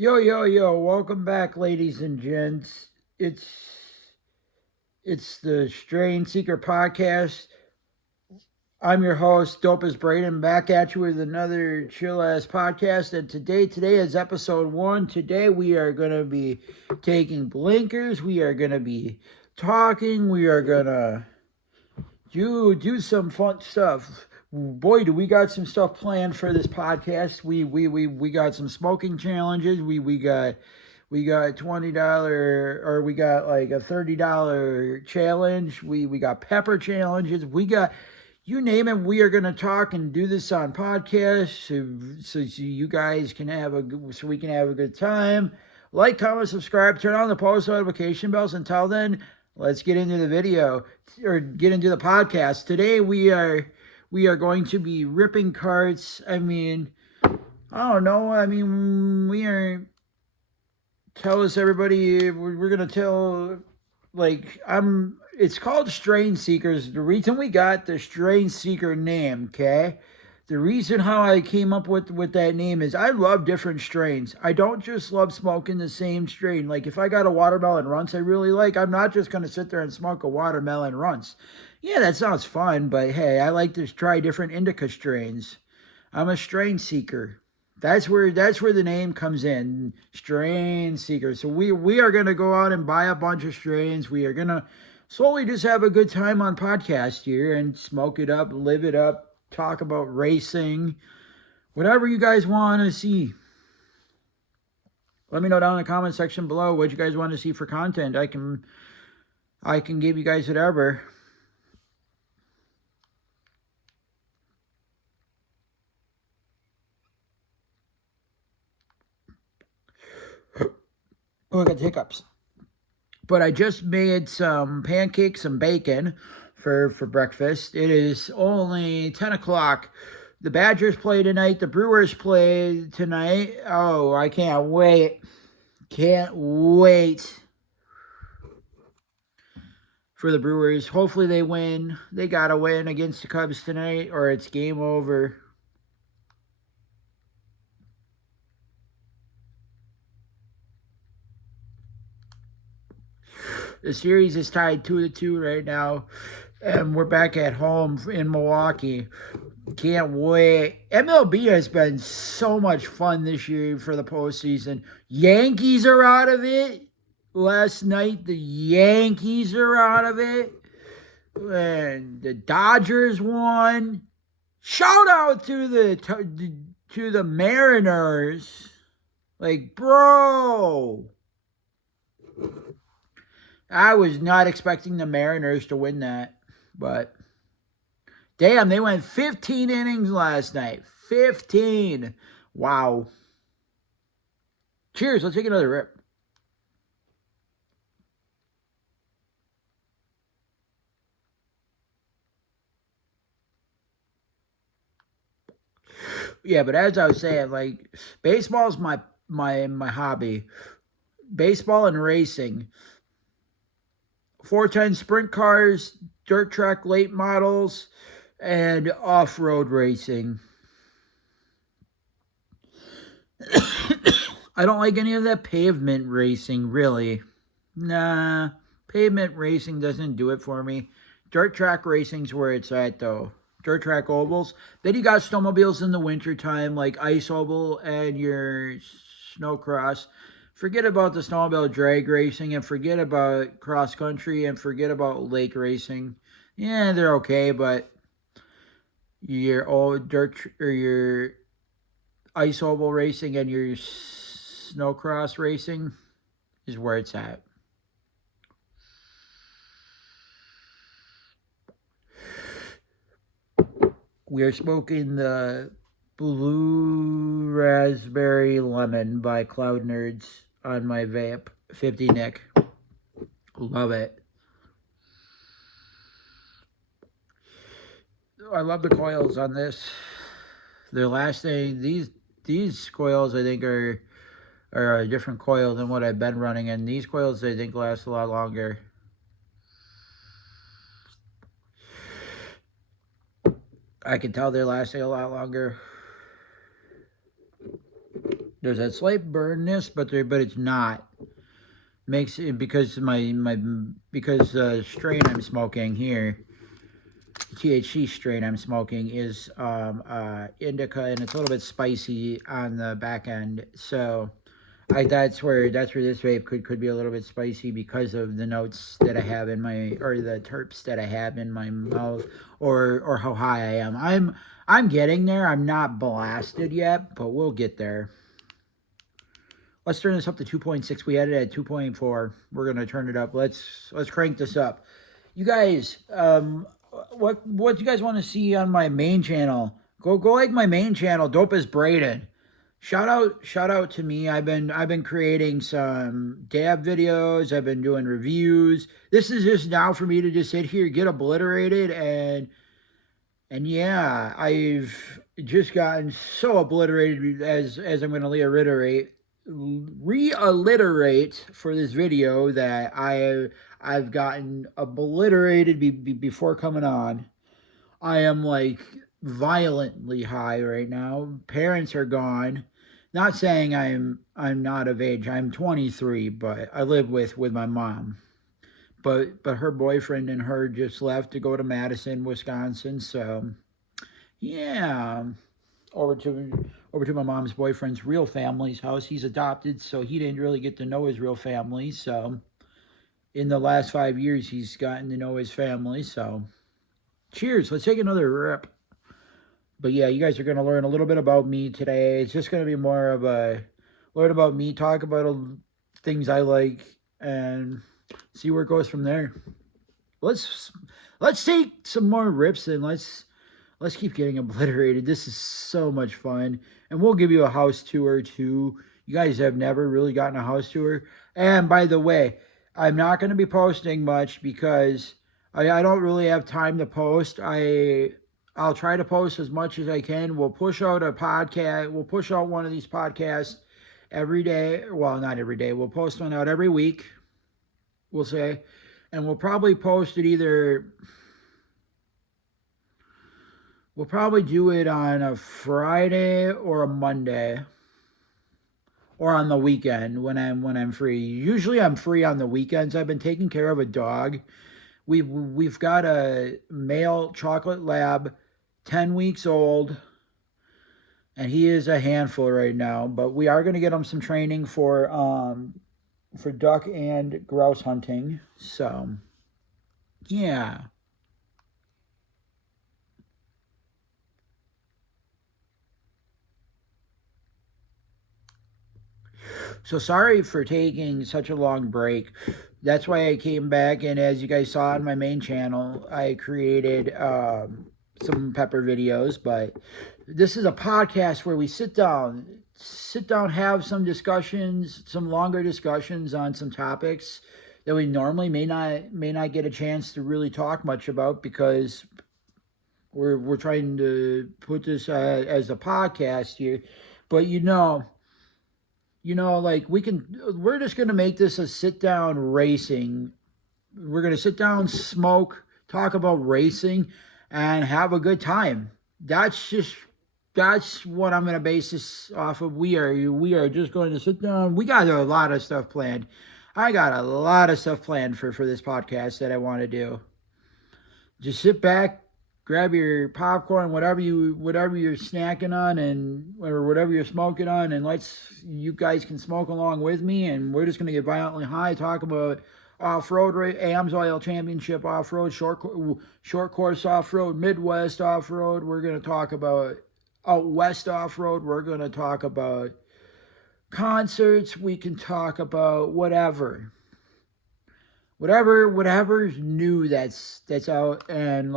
Yo, yo, yo, welcome back, ladies and gents. It's it's the Strain Seeker podcast. I'm your host, Dope as Braden, back at you with another chill ass podcast. And today is episode 1. Today we are gonna be taking blinkers, we are gonna be talking, we are gonna do some fun stuff. Boy, do we got some stuff planned for this podcast. We got some smoking challenges. We got $20 or we got like a $30 challenge. We got pepper challenges. We got you name it. We are gonna talk and do this on podcast so you guys can have so we can have a good time. Like, comment, subscribe, turn on the post notification bells. Until then, let's get into the video or get into the podcast. Today we are going to be ripping carts. I mean, I don't know. I mean, we are tell us everybody we're gonna tell like it's called Strain Seekers. The reason we got the Strain Seeker name, okay? The reason how I came up with that name is I love different strains. I don't just love smoking the same strain. Like if I got a watermelon runts I really like, I'm not just gonna sit there and smoke a watermelon runts. Yeah, that sounds fun, but hey, I like to try different indica strains. I'm a strain seeker. That's where the name comes in, strain seeker. So we are gonna go out and buy a bunch of strains. We are gonna slowly just have a good time on podcast here and smoke it up, live it up, talk about racing, whatever you guys want to see. Let me know down in the comment section below what you guys want to see for content. I can give you guys whatever. Oh, I got hiccups. But I just made some pancakes and bacon for breakfast. It is only 10 o'clock. The Badgers play tonight. The Brewers play tonight. Oh, I can't wait. Can't wait for the Brewers. Hopefully they win. They got to win against the Cubs tonight or it's game over. The series is tied 2-2 right now. And we're back at home in Milwaukee. Can't wait. MLB has been so much fun this year for the postseason. Yankees are out of it. Last night, the Yankees are out of it. And the Dodgers won. Shout out to the Mariners. Like, bro. I was not expecting the Mariners to win that. But damn, they went 15 innings last night. 15. Wow. Cheers. Let's take another rip. Yeah, but as I was saying, like baseball's my hobby. Baseball and racing. 410 sprint cars, dirt track late models, and off-road racing. I don't like any of that pavement racing, really. Nah, pavement racing doesn't do it for me. Dirt track racing's where it's at, though. Dirt track ovals. Then you got snowmobiles in the wintertime, like ice oval and your snowcross. Forget about the snowmobile drag racing and forget about cross country and forget about lake racing. Yeah, they're okay, but your old dirt or your ice oval racing and your snowcross racing is where it's at. We are smoking the Blue Raspberry Lemon by Cloud Nerds on my vape. 50 Nick. Love it. I love the coils on this. They're lasting. These coils I think are a different coil than what I've been running, and these coils I think last a lot longer. I can tell they're lasting a lot longer. There's that slight burnness, but it's not. Makes it because because the strain I'm smoking here, THC strain I'm smoking is indica, and it's a little bit spicy on the back end. So that's where this vape could be a little bit spicy because of the notes that I have in my, or the terps that I have in my mouth, or how high I am. I'm getting there. I'm not blasted yet, but we'll get there. Let's turn this up to 2.6. We had it at 2.4. We're gonna turn it up. Let's crank this up. You guys, what do you guys want to see on my main channel? Go like my main channel, Dope as Braden. Shout out to me. I've been creating some dab videos. I've been doing reviews. This is just now for me to just sit here, get obliterated, and yeah, I've just gotten so obliterated as I'm going to reiterate for this video that I've gotten obliterated before coming on. I am like violently high right now. Parents are gone. Not saying I'm not of age. I'm 23, but I live with my mom. But her boyfriend and her just left to go to Madison, Wisconsin. So yeah, over to my mom's boyfriend's real family's house. He's adopted, so he didn't really get to know his real family. So in the last 5 years, he's gotten to know his family. So cheers. Let's take another rip. But yeah, you guys are going to learn a little bit about me today. It's just going to be more of a learn about me, talk about things I like, and see where it goes from there. Let's take some more rips, and let's keep getting obliterated. This is so much fun. And we'll give you a house tour too. You guys have never really gotten a house tour. And by the way, I'm not going to be posting much because I don't really have time to post. I'll try to post as much as I can. We'll push out a podcast. We'll push out one of these podcasts every day. Well, not every day. We'll post one out every week, we'll say. And we'll probably post it either... We'll probably do it on a Friday or a Monday, or on the weekend when I'm free. Usually I'm free on the weekends. I've been taking care of a dog. We've got a male chocolate lab, 10 weeks old, and he is a handful right now. But we are going to get him some training for duck and grouse hunting. So yeah. So sorry for taking such a long break. That's why I came back, and as you guys saw on my main channel, I created some pepper videos. But this is a podcast where we sit down, have some discussions, some longer discussions on some topics that we normally may not get a chance to really talk much about, because we're trying to put this as a podcast here. But like we're just going to make this a sit down racing. We're going to sit down, smoke, talk about racing, and have a good time. That's what I'm going to base this off of. We are just going to sit down. We got a lot of stuff planned. I got a lot of stuff planned for this podcast that I want to do. Just sit back, grab your popcorn, whatever you're snacking on, or whatever you're smoking on, and you guys can smoke along with me, and we're just gonna get violently high, talk about off-road, AMSOIL Championship off-road, short course off-road, Midwest off-road. We're gonna talk about out west off-road. We're gonna talk about concerts. We can talk about whatever's new that's out, and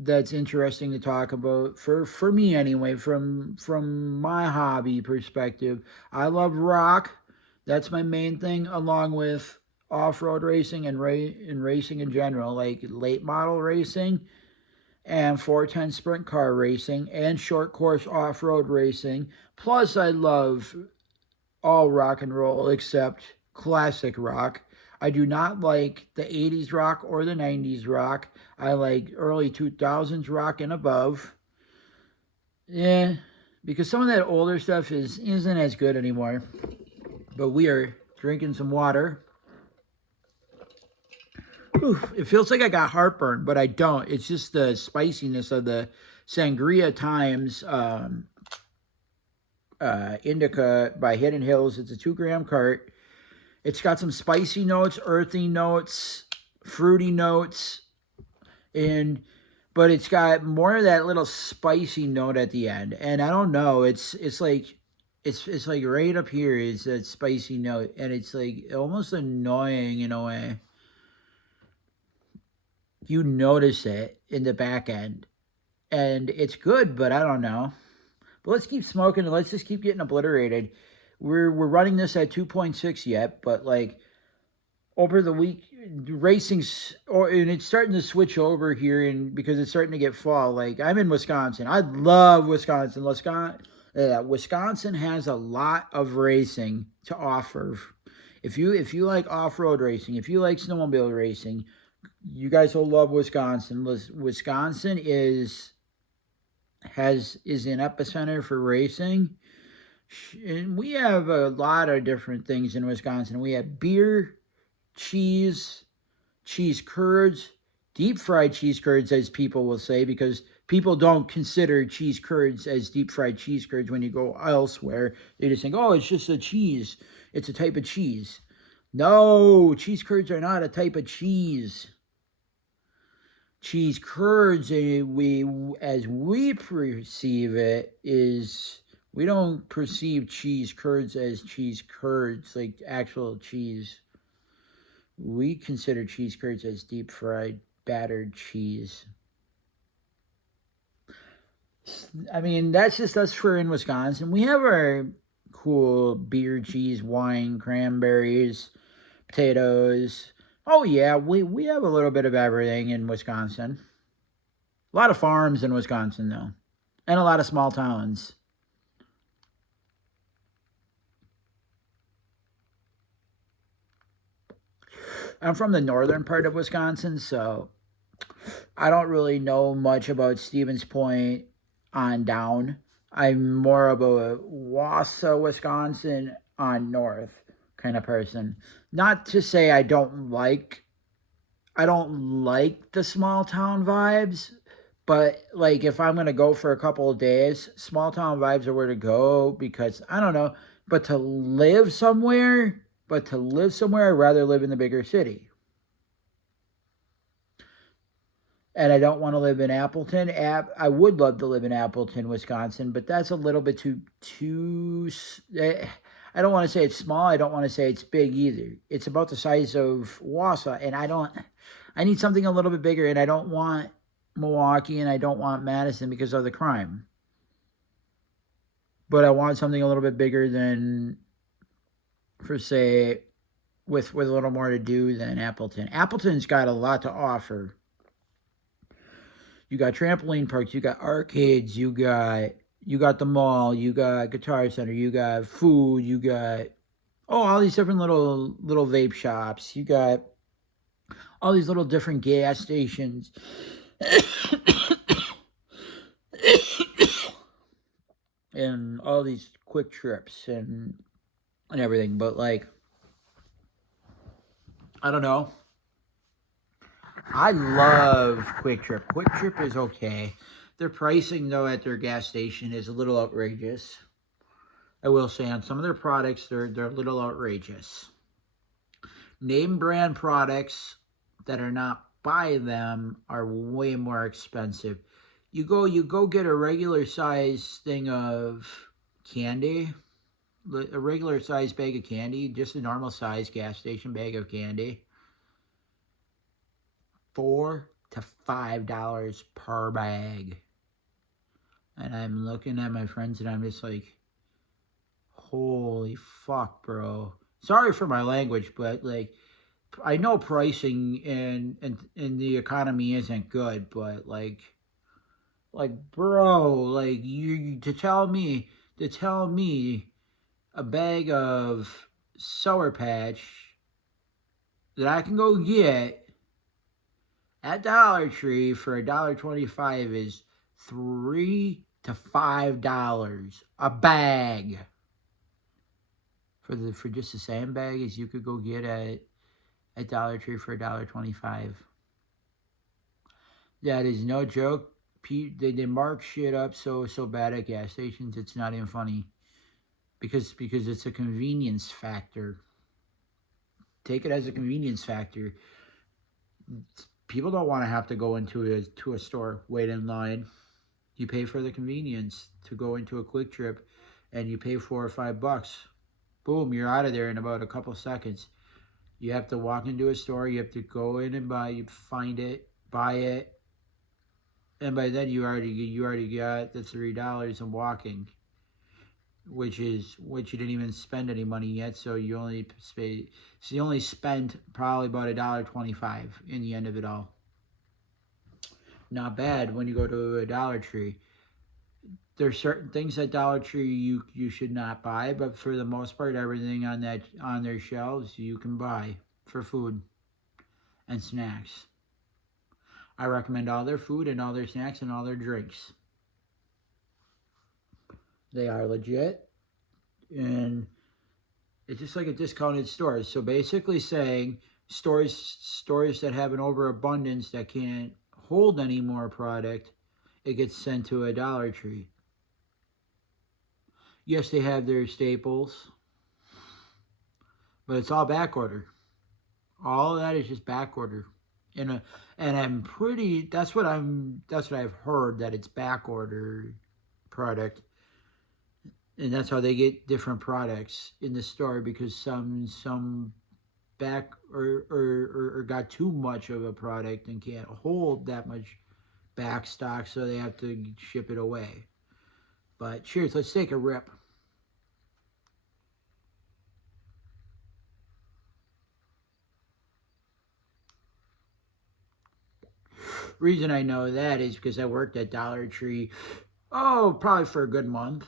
that's interesting to talk about for me anyway, from my hobby perspective. I love rock. That's my main thing, along with off-road racing and racing in general, like late model racing and 410 sprint car racing and short course off-road racing. Plus I love all rock and roll except classic rock. I do not like the 80s rock or the 90s rock. I like early 2000s rock and above. Yeah, because some of that older stuff isn't as good anymore. But we are drinking some water. Oof, it feels like I got heartburn, but I don't. It's just the spiciness of the Sangria Times Indica by Hidden Hills. It's a 2-gram cart. It's got some spicy notes, earthy notes, fruity notes, and but it's got more of that little spicy note at the end. And I don't know, it's like it's like right up here is that spicy note, and it's like almost annoying in a way. You notice it in the back end, and it's good, but I don't know. But let's keep smoking and let's just keep getting obliterated. We're running this at 2.6 yet, but like over the week, racing's and it's starting to switch over here, and because it's starting to get fall. Like I'm in Wisconsin, I love Wisconsin. Wisconsin has a lot of racing to offer. If you like off road racing, if you like snowmobile racing, you guys will love Wisconsin. Wisconsin is an epicenter for racing, and we have a lot of different things in Wisconsin. We have beer, cheese, cheese curds, deep fried cheese curds, as people will say, because people don't consider cheese curds as deep fried cheese curds when you go elsewhere. They just think, oh, it's just a cheese. It's a type of cheese. No, cheese curds are not a type of cheese. Cheese curds, as we perceive it, is we don't perceive cheese curds as cheese curds, like actual cheese. We consider cheese curds as deep fried battered cheese. I mean, that's just us for in Wisconsin. We have our cool beer, cheese, wine, cranberries, potatoes. Oh yeah, we have a little bit of everything in Wisconsin. A lot of farms in Wisconsin though, and a lot of small towns. I'm from the northern part of Wisconsin, so I don't really know much about Stevens Point on down. I'm more of a Wausau, Wisconsin on north kind of person. Not to say I don't like the small town vibes, but like if I'm gonna go for a couple of days, small town vibes are where to go because I don't know. But to live somewhere, I'd rather live in the bigger city. And I don't want to live in Appleton. I would love to live in Appleton, Wisconsin, but that's a little bit too. I don't want to say it's small. I don't want to say it's big either. It's about the size of Wausau, and I need something a little bit bigger, and I don't want Milwaukee, and I don't want Madison because of the crime. But I want something a little bit bigger than, for say, with a little more to do than Appleton. Appleton's got a lot to offer. You got trampoline parks, you got arcades, you got the mall, you got Guitar Center, you got food, you got all these different little vape shops. You got all these little different gas stations. And all these quick trips and everything, but like I don't know. I love Quick Trip. Quick Trip is okay. Their pricing, though, at their gas station is a little outrageous. I will say on some of their products, they're a little outrageous. Name brand products that are not by them are way more expensive. You go get a regular size thing of candy, a regular size bag of candy, just a normal size gas station bag of candy. $4 to $5 per bag. And I'm looking at my friends and I'm just like, holy fuck, bro. Sorry for my language, but like, I know pricing and the economy isn't good, but like, bro, like you to tell me a bag of Sour Patch that I can go get at Dollar Tree for $1.25 is $3 to $5 a bag. For just the same bag as you could go get at Dollar Tree for $1.25. That is no joke. They mark shit up so bad at gas stations. It's not even funny, because it's a convenience factor. Take it as a convenience factor. People don't want to have to go into a store, wait in line. You pay for the convenience to go into a Quick Trip, and you pay $4 or $5. Boom, you're out of there in about a couple seconds. You have to walk into a store. You have to go in and find it, buy it, and by then you already got the $3 and walking, which you didn't even spend any money yet. So you only spent probably about $1.25 in the end of it all. Not bad when you go to a Dollar Tree. There's certain things at Dollar Tree you should not buy, but for the most part, everything on their shelves you can buy for food and snacks. I recommend all their food and all their snacks and all their drinks. They are legit, and it's just like a discounted store. So basically saying stores that have an overabundance that can't hold any more product, it gets sent to a Dollar Tree. Yes, they have their staples, but it's all back order. All of that is just back order. And I'm pretty, that's what I've heard, that it's back order product. And that's how they get different products in the store, because some back or got too much of a product and can't hold that much back stock, so they have to ship it away. But cheers, let's take a rip. Reason I know that is because I worked at Dollar Tree, probably for a good month.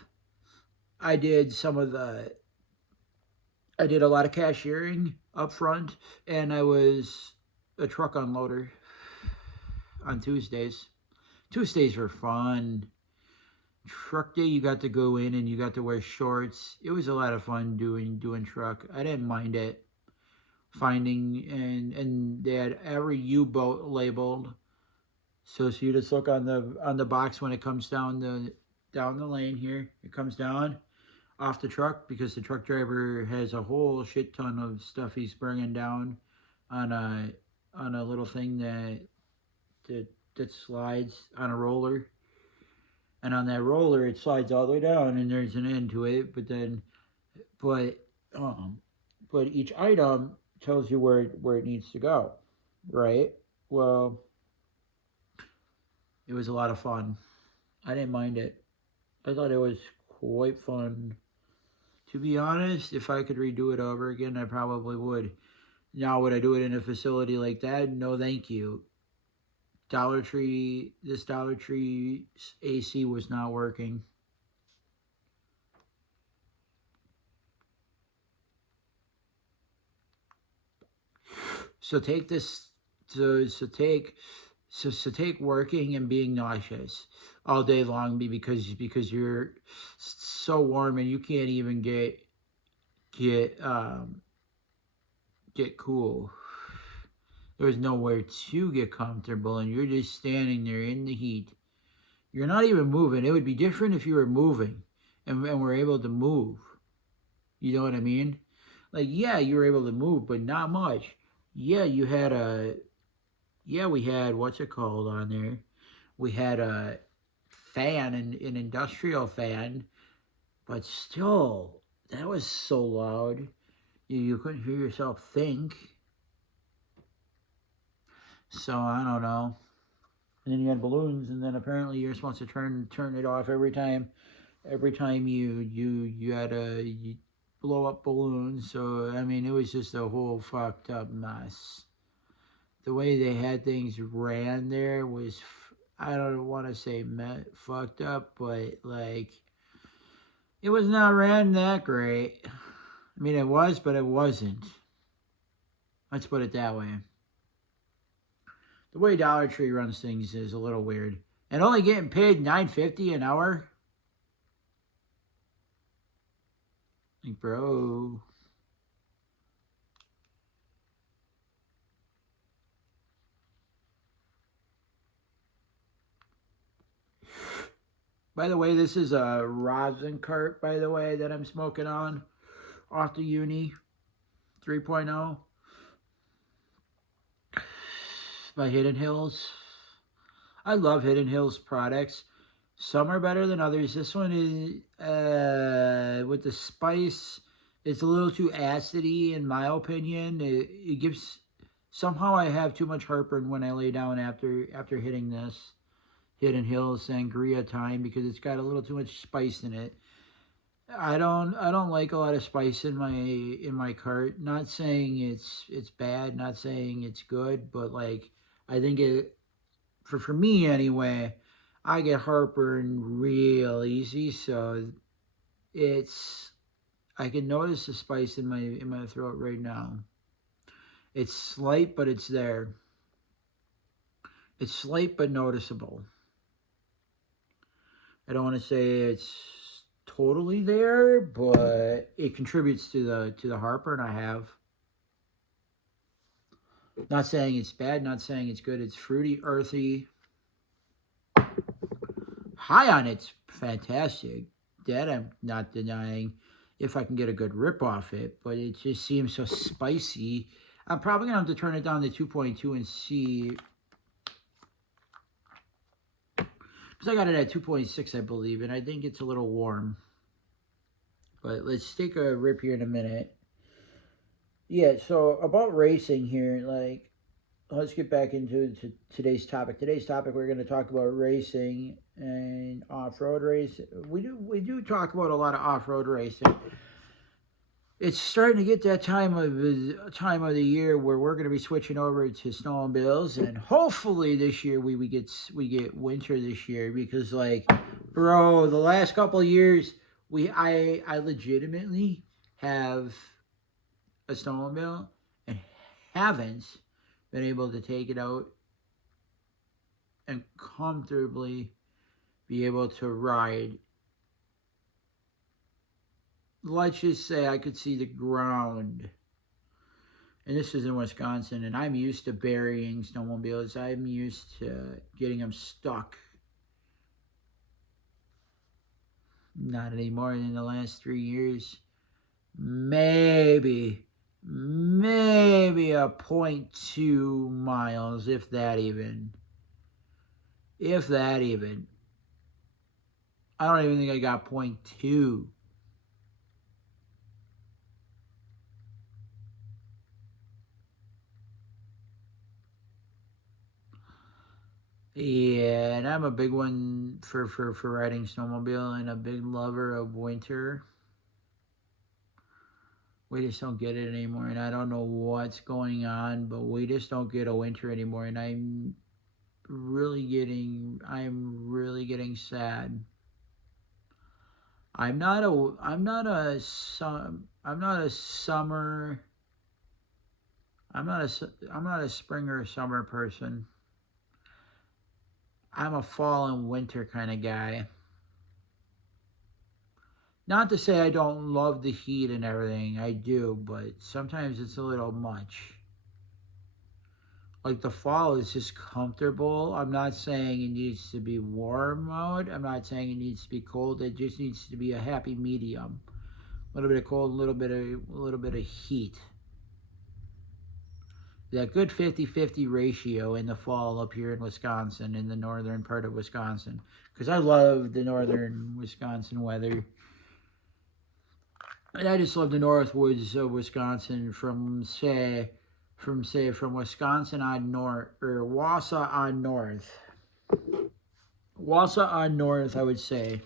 I did a lot of cashiering up front, and I was a truck unloader on Tuesdays. Tuesdays were fun. Truck day, you got to go in and you got to wear shorts. It was a lot of fun doing truck. I didn't mind it. Finding and they had every U-boat labeled. So you just look on the box when it comes down the lane here. It comes down off the truck, because the truck driver has a whole shit ton of stuff he's bringing down on a little thing that slides on a roller. And on that roller, it slides all the way down, and there's an end to it. But each item tells you where it needs to go, right? Well, it was a lot of fun. I didn't mind it. I thought it was quite fun. To be honest, if I could redo it over again, I probably would. Now, would I do it in a facility like that? No, thank you. This Dollar Tree AC was not working. So take this, so take working and being nauseous all day long because you're so warm and you can't even get cool. There's nowhere to get comfortable, and you're just standing there in the heat. You're not even moving. It would be different if you were moving and were able to move. You know what I mean? Like, yeah, you were able to move, but not much. Yeah, we had, what's it called on there? We had a fan, an industrial fan, but still, that was so loud. You couldn't hear yourself think. So I don't know. And then you had balloons, and then apparently you're supposed to turn it off every time you had you blow up balloons. So I mean, it was just a whole fucked up mess. The way they had things ran there was, I don't want to say fucked up, but like, it was not ran that great. I mean, it was, but it wasn't. Let's put it that way. The way Dollar Tree runs things is a little weird. And only getting paid $9.50 an hour? bro. By the way, this is a rosin cart, by the way, that I'm smoking on off the Uni 3.0 by Hidden Hills. I love Hidden Hills products. Some are better than others. This one is, with the spice, it's a little too acidy in my opinion. It gives, somehow I have too much heartburn when I lay down after hitting this Hidden Hills Sangria time because it's got a little too much spice in it. I don't like a lot of spice in my cart. Not saying it's bad, not saying it's good, but like I think it for me anyway, I get heartburn real easy, so it's I can notice the spice in my throat right now. It's slight, but it's there. It's slight but noticeable. I don't want to say it's totally there, but it contributes to the heartburn I have. Not saying it's bad, not saying it's good. It's fruity, earthy. High on it's fantastic. That I'm not denying if I can get a good rip off it, but it just seems so spicy. I'm probably going to have to turn it down to 2.2 and see. Because I got it at 2.6, I believe, and I think it's a little warm. But let's take a rip here in a minute. Yeah, so about racing here, like, let's get back into today's topic. Today's topic, we're going to talk about racing and off-road racing. We do talk about a lot of off-road racing. It's starting to get that time of the year where we're going to be switching over to snowmobiles, and hopefully this year we get winter this year because, like, bro, the last couple of years I legitimately have a snowmobile and haven't been able to take it out and comfortably be able to ride. Let's just say I could see the ground. And this is in Wisconsin, and I'm used to burying snowmobiles. I'm used to getting them stuck. Not anymore in the last 3 years. Maybe a 0.2 miles, if that even. If that even. I don't even think I got 0.2. Yeah, and I'm a big one for riding snowmobile and a big lover of winter. We just don't get it anymore, and I don't know what's going on, but we just don't get a winter anymore, and I'm really getting sad. I'm not a summer. I'm not a spring or a summer person. I'm a fall and winter kind of guy. Not to say I don't love the heat and everything, I do, but sometimes it's a little much. Like the fall is just comfortable. I'm not saying it needs to be warm out. I'm not saying it needs to be cold. It just needs to be a happy medium. A little bit of cold, a little bit of heat. That good 50-50 ratio in the fall up here in Wisconsin, in the northern part of Wisconsin. Because I love the northern Wisconsin weather. And I just love the northwoods of Wisconsin from Wisconsin on north, or Wausau on north. Wausau on north, I would say.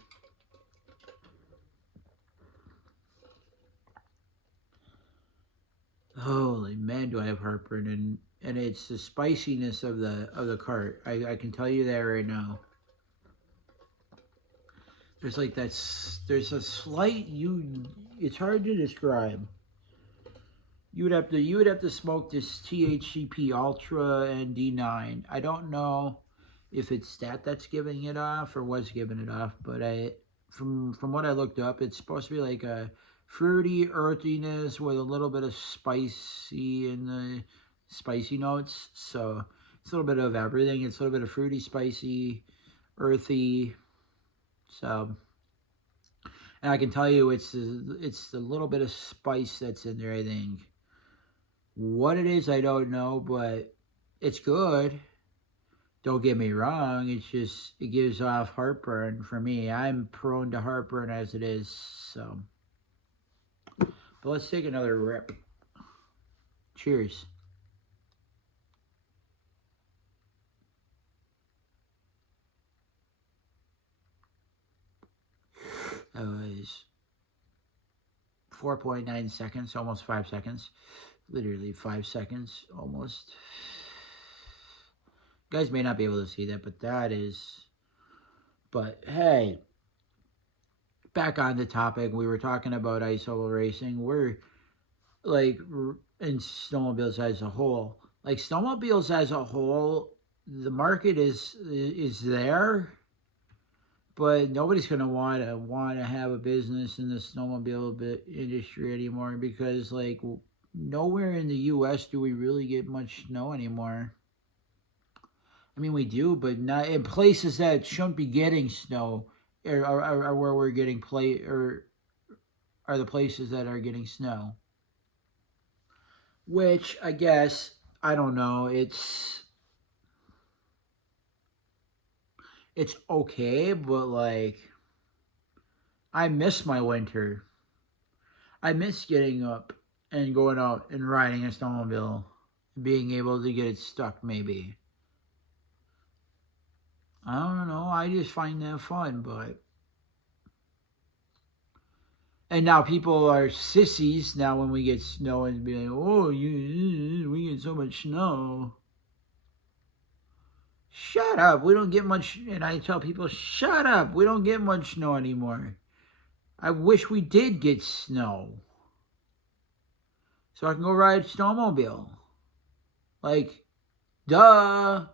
Holy man, do I have heartburn, and it's the spiciness of the cart. I can tell you that right now. There's like there's a slight it's hard to describe. You would have to smoke this THCP Ultra and D9. I don't know if it's that's giving it off or was giving it off, but from what I looked up, it's supposed to be like a fruity earthiness with a little bit of spicy in the spicy notes. So it's a little bit of everything. It's a little bit of fruity, spicy, earthy. So, and I can tell you, it's the little bit of spice that's in there. I think what it is, I don't know, but it's good. Don't get me wrong. It's just it gives off heartburn for me. I'm prone to heartburn as it is. So, but let's take another rip. Cheers. That was 4.9 seconds, almost 5 seconds. Literally 5 seconds, almost. You guys may not be able to see that, but that is. But hey, back on the topic, we were talking about ice oval racing. We're like in snowmobiles as a whole. Like snowmobiles as a whole, the market is there, but nobody's gonna want to have a business in the snowmobile industry anymore because like nowhere in the U.S. do we really get much snow anymore. I mean, we do, but not in places that shouldn't be getting snow, are where we're getting or are the places that are getting snow. Which I guess I don't know. It's okay, but like I miss my winter. I miss getting up and going out and riding a snowmobile, being able to get it stuck. Maybe I don't know. I just find that fun, but and now people are sissies now when we get snow and be like, oh, we get so much snow. Shut up. We don't get much. And I tell people, shut up. We don't get much snow anymore. I wish we did get snow so I can go ride snowmobile. Like, duh.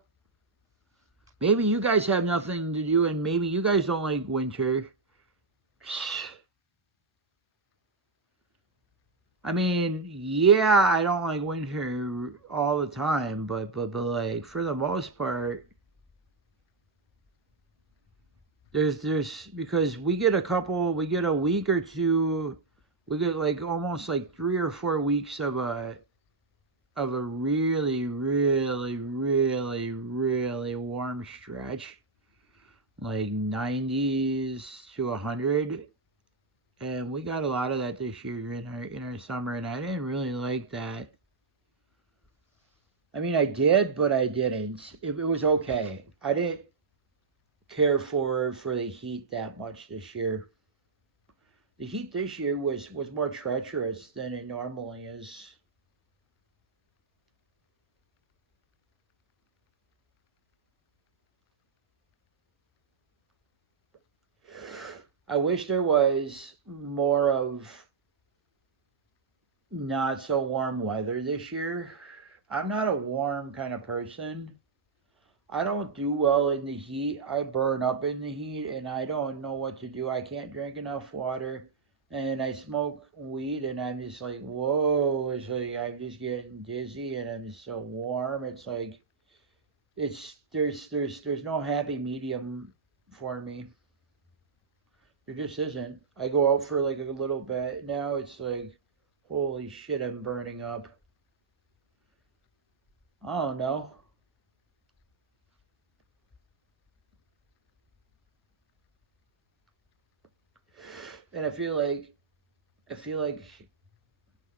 Maybe you guys have nothing to do and maybe you guys don't like winter. I mean, yeah, I don't like winter all the time, but like for the most part, there's because we get a week or two, we get like almost like 3 or 4 weeks of a really warm stretch, like 90s to 100, and we got a lot of that this year in our summer, and I didn't really like that. I mean, I did, but I didn't. It was okay. I didn't care for the heat that much this year. The heat this year was more treacherous than it normally is. I wish there was more of not so warm weather this year. I'm not a warm kind of person. I don't do well in the heat. I burn up in the heat and I don't know what to do. I can't drink enough water and I smoke weed and I'm just like, whoa, it's like I'm just getting dizzy and I'm just so warm. It's like there's no happy medium for me. There just isn't. I go out for like a little bit. Now it's like, holy shit, I'm burning up. I don't know. And I feel like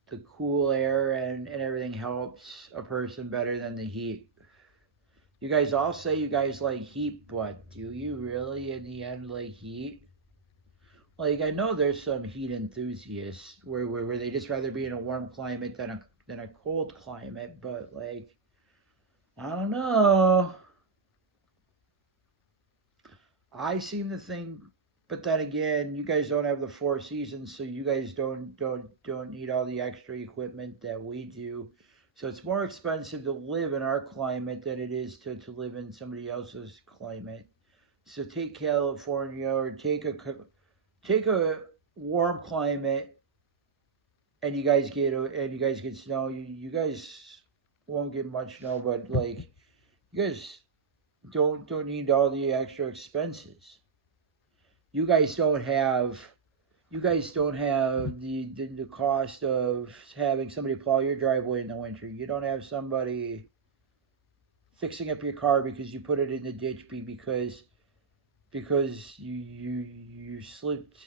the cool air and everything helps a person better than the heat. You guys all say you guys like heat, but do you really in the end like heat? Like I know there's some heat enthusiasts where they just rather be in a warm climate than a cold climate, but like I don't know. I seem to think, but then again, you guys don't have the 4 seasons, so you guys don't need all the extra equipment that we do. So it's more expensive to live in our climate than it is to live in somebody else's climate. So take California or take a warm climate. and you guys get snow. You guys won't get much snow, but like you guys don't need all the extra expenses. You guys don't have the cost of having somebody plow your driveway in the winter. You don't have somebody fixing up your car because you put it in the ditch because you slipped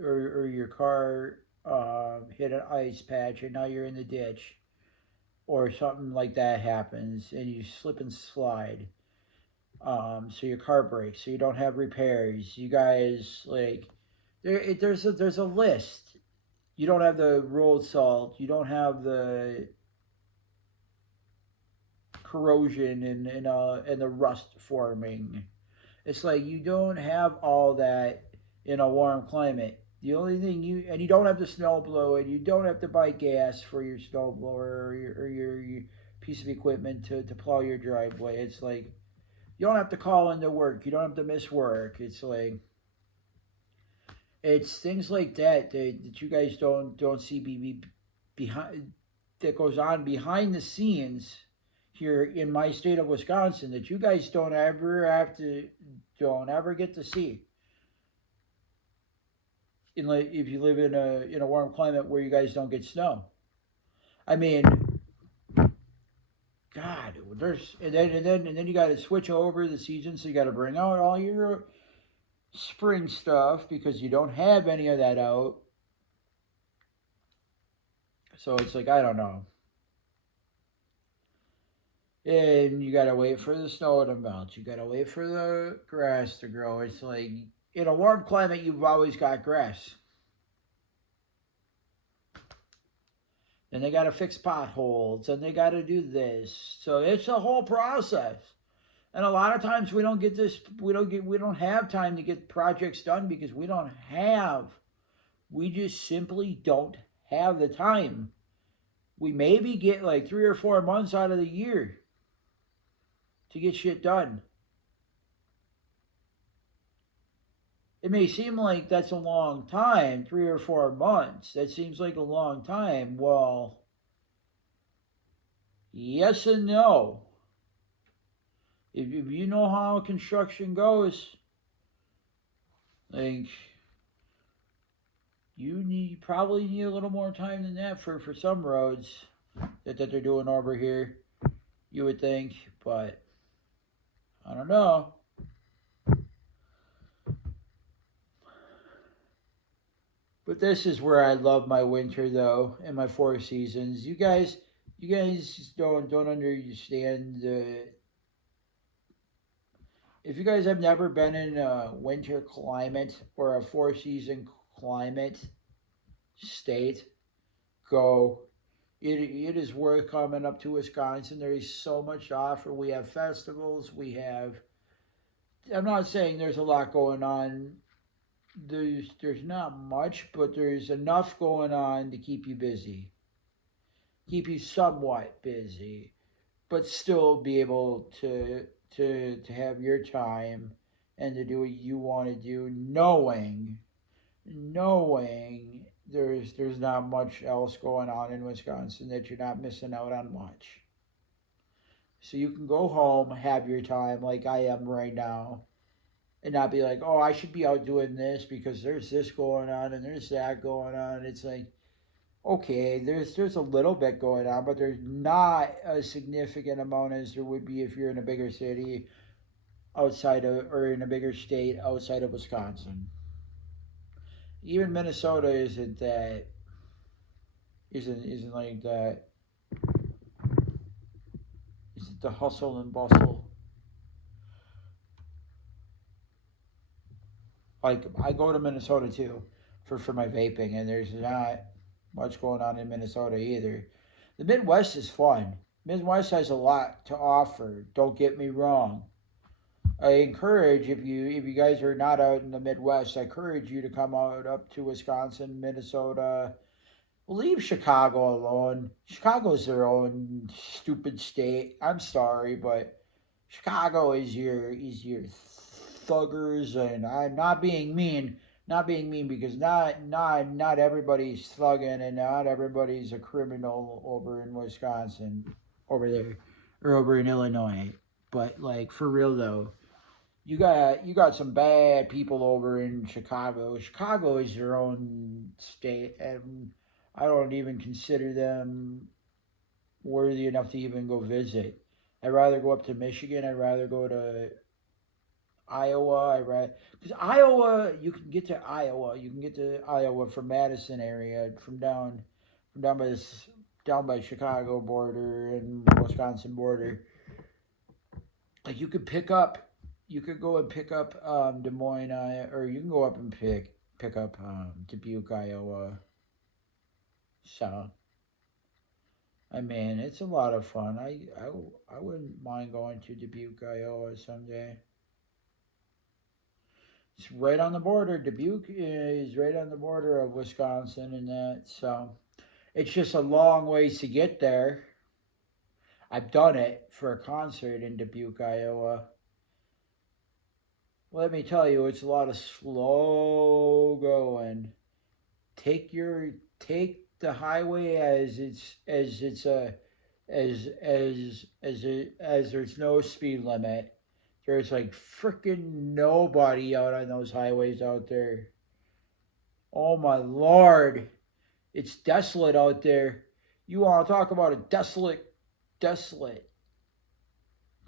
or your car hit an ice patch and now you're in the ditch or something like that happens and you slip and slide. So your car breaks, so you don't have repairs. You guys like there's a list. You don't have the road salt. You don't have the corrosion and the rust forming. It's like you don't have all that in a warm climate. The only thing you don't have the snow blow and you don't have to buy gas for your snow blower or your piece of equipment to plow your driveway. It's like you don't have to call into work. You don't have to miss work. It's things like that you guys don't see behind that goes on behind the scenes here in my state of Wisconsin that you guys don't ever get to see. If you live in a warm climate where you guys don't get snow. I mean, God, there's and then you got to switch over the season, so you got to bring out all your spring stuff because you don't have any of that out. So it's like I don't know. And you gotta wait for the snow to melt. You gotta wait for the grass to grow. It's like in a warm climate, you've always got grass. And they gotta fix potholes, and they gotta do this. So it's a whole process. And a lot of times we don't get this. We don't have time to get projects done because we don't have. We just simply don't have the time. We maybe get like 3 or 4 months out of the year to get shit done. It may seem like that's a long time, 3 or 4 months. That seems like a long time. Well, yes and no. If you know how construction goes, like probably need a little more time than that for some roads that they're doing over here. You would think, but I don't know. But this is where I love my winter though, and my 4 seasons. You guys don't understand. If you guys have never been in a winter climate or a 4 season climate state, go. It is worth coming up to Wisconsin. There is so much to offer. We have festivals. We have. I'm not saying there's a lot going on. There's not much, but there's enough going on to keep you busy, keep you somewhat busy, but still be able to have your time and to do what you want to do, knowing there's not much else going on in Wisconsin that you're not missing out on much. So you can go home, have your time like I am right now, and not be like, oh, I should be out doing this because there's this going on and there's that going on. It's like, okay, there's a little bit going on, but there's not a significant amount as there would be if you're in a bigger city outside of or in a bigger state outside of Wisconsin. Even Minnesota isn't like that. Isn't the hustle and bustle. Like I go to Minnesota too for my vaping, and there's not much going on in Minnesota either. The Midwest is fun. Midwest has a lot to offer. Don't get me wrong. I encourage if you guys are not out in the Midwest, I encourage you to come out up to Wisconsin, Minnesota. Leave Chicago alone. Chicago's their own stupid state. I'm sorry, but Chicago is your thuggers, and I'm not being mean, not being mean, because not everybody's thugging and not everybody's a criminal over in Wisconsin, over there, or over in Illinois. But like for real though, you got some bad people over in Chicago. Chicago is their own state, and I don't even consider them worthy enough to even go visit. I'd rather go up to Michigan. I'd rather go to Iowa. I read because Iowa, you can get to Iowa. You can get to Iowa from Madison area, from down by this, down by Chicago border and Wisconsin border. Like you could go and pick up Des Moines, or you can go up and pick up Dubuque, Iowa. So I mean, it's a lot of fun. I wouldn't mind going to Dubuque, Iowa someday. It's right on the border. Dubuque is right on the border of Wisconsin and that. So it's just a long ways to get there. I've done it for a concert in Dubuque, Iowa. Let me tell you, it's a lot of slow going. Take the highway as there's no speed limit. There's like freaking nobody out on those highways out there. Oh my lord, it's desolate out there. You want to talk about a desolate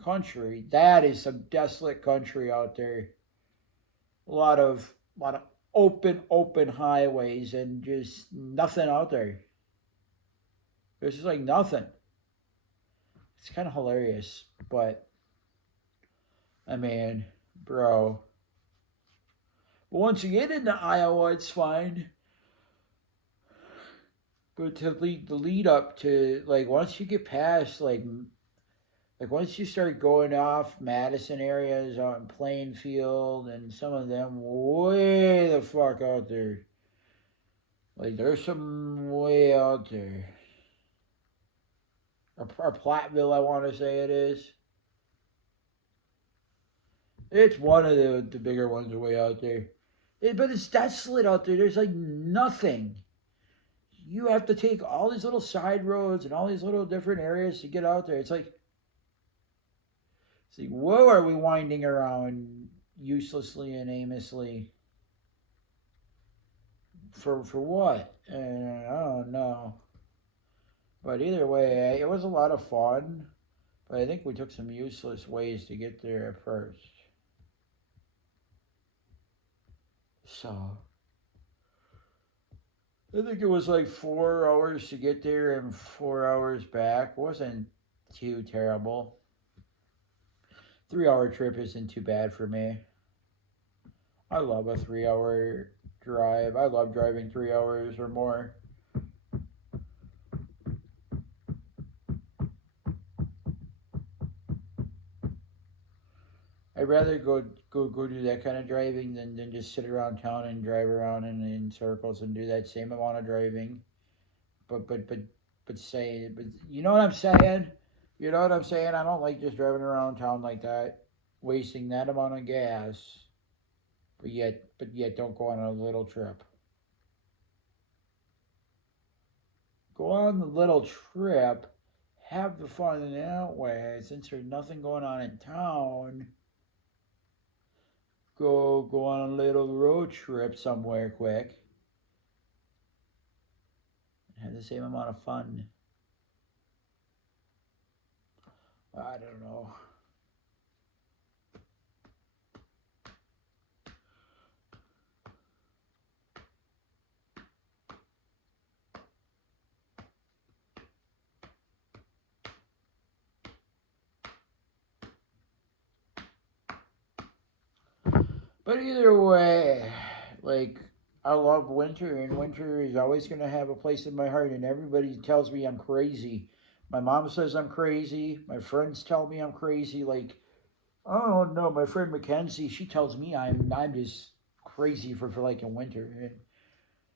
country? That is some desolate country out there. A lot of open highways and just nothing out there. There's just like nothing. It's kind of hilarious, but I mean, bro. But once you get into Iowa, it's fine. But to the lead up to, like, once you get past like once you start going off Madison areas out in Plainfield and some of them way the fuck out there. Like there's some way out there. Or Platteville, I want to say it is. It's one of the bigger ones way out there. But it's desolate out there. There's like nothing. You have to take all these little side roads and all these little different areas to get out there. It's like, whoa, are we winding around uselessly and aimlessly? For what? I don't know. But either way, it was a lot of fun. But I think we took some useless ways to get there at first. So I think it was like 4 hours to get there and 4 hours back. Wasn't too terrible. 3 hour trip isn't too bad for me. I love a 3 hour drive. I love driving 3 hours or more. I'd rather go do that kind of driving than just sit around town and drive around in circles and do that same amount of driving. But you know what I'm saying? You know what I'm saying? I don't like just driving around town like that, wasting that amount of gas, but yet don't go on a little trip. Go on the little trip, have the fun in that way. Since there's nothing going on in town, go on a little road trip somewhere quick and have the same amount of fun. I don't know. But either way, like, I love winter, and winter is always going to have a place in my heart, and everybody tells me I'm crazy. My mom says I'm crazy. My friends tell me I'm crazy. Like, oh no, my friend Mackenzie, she tells me I'm just crazy for liking winter.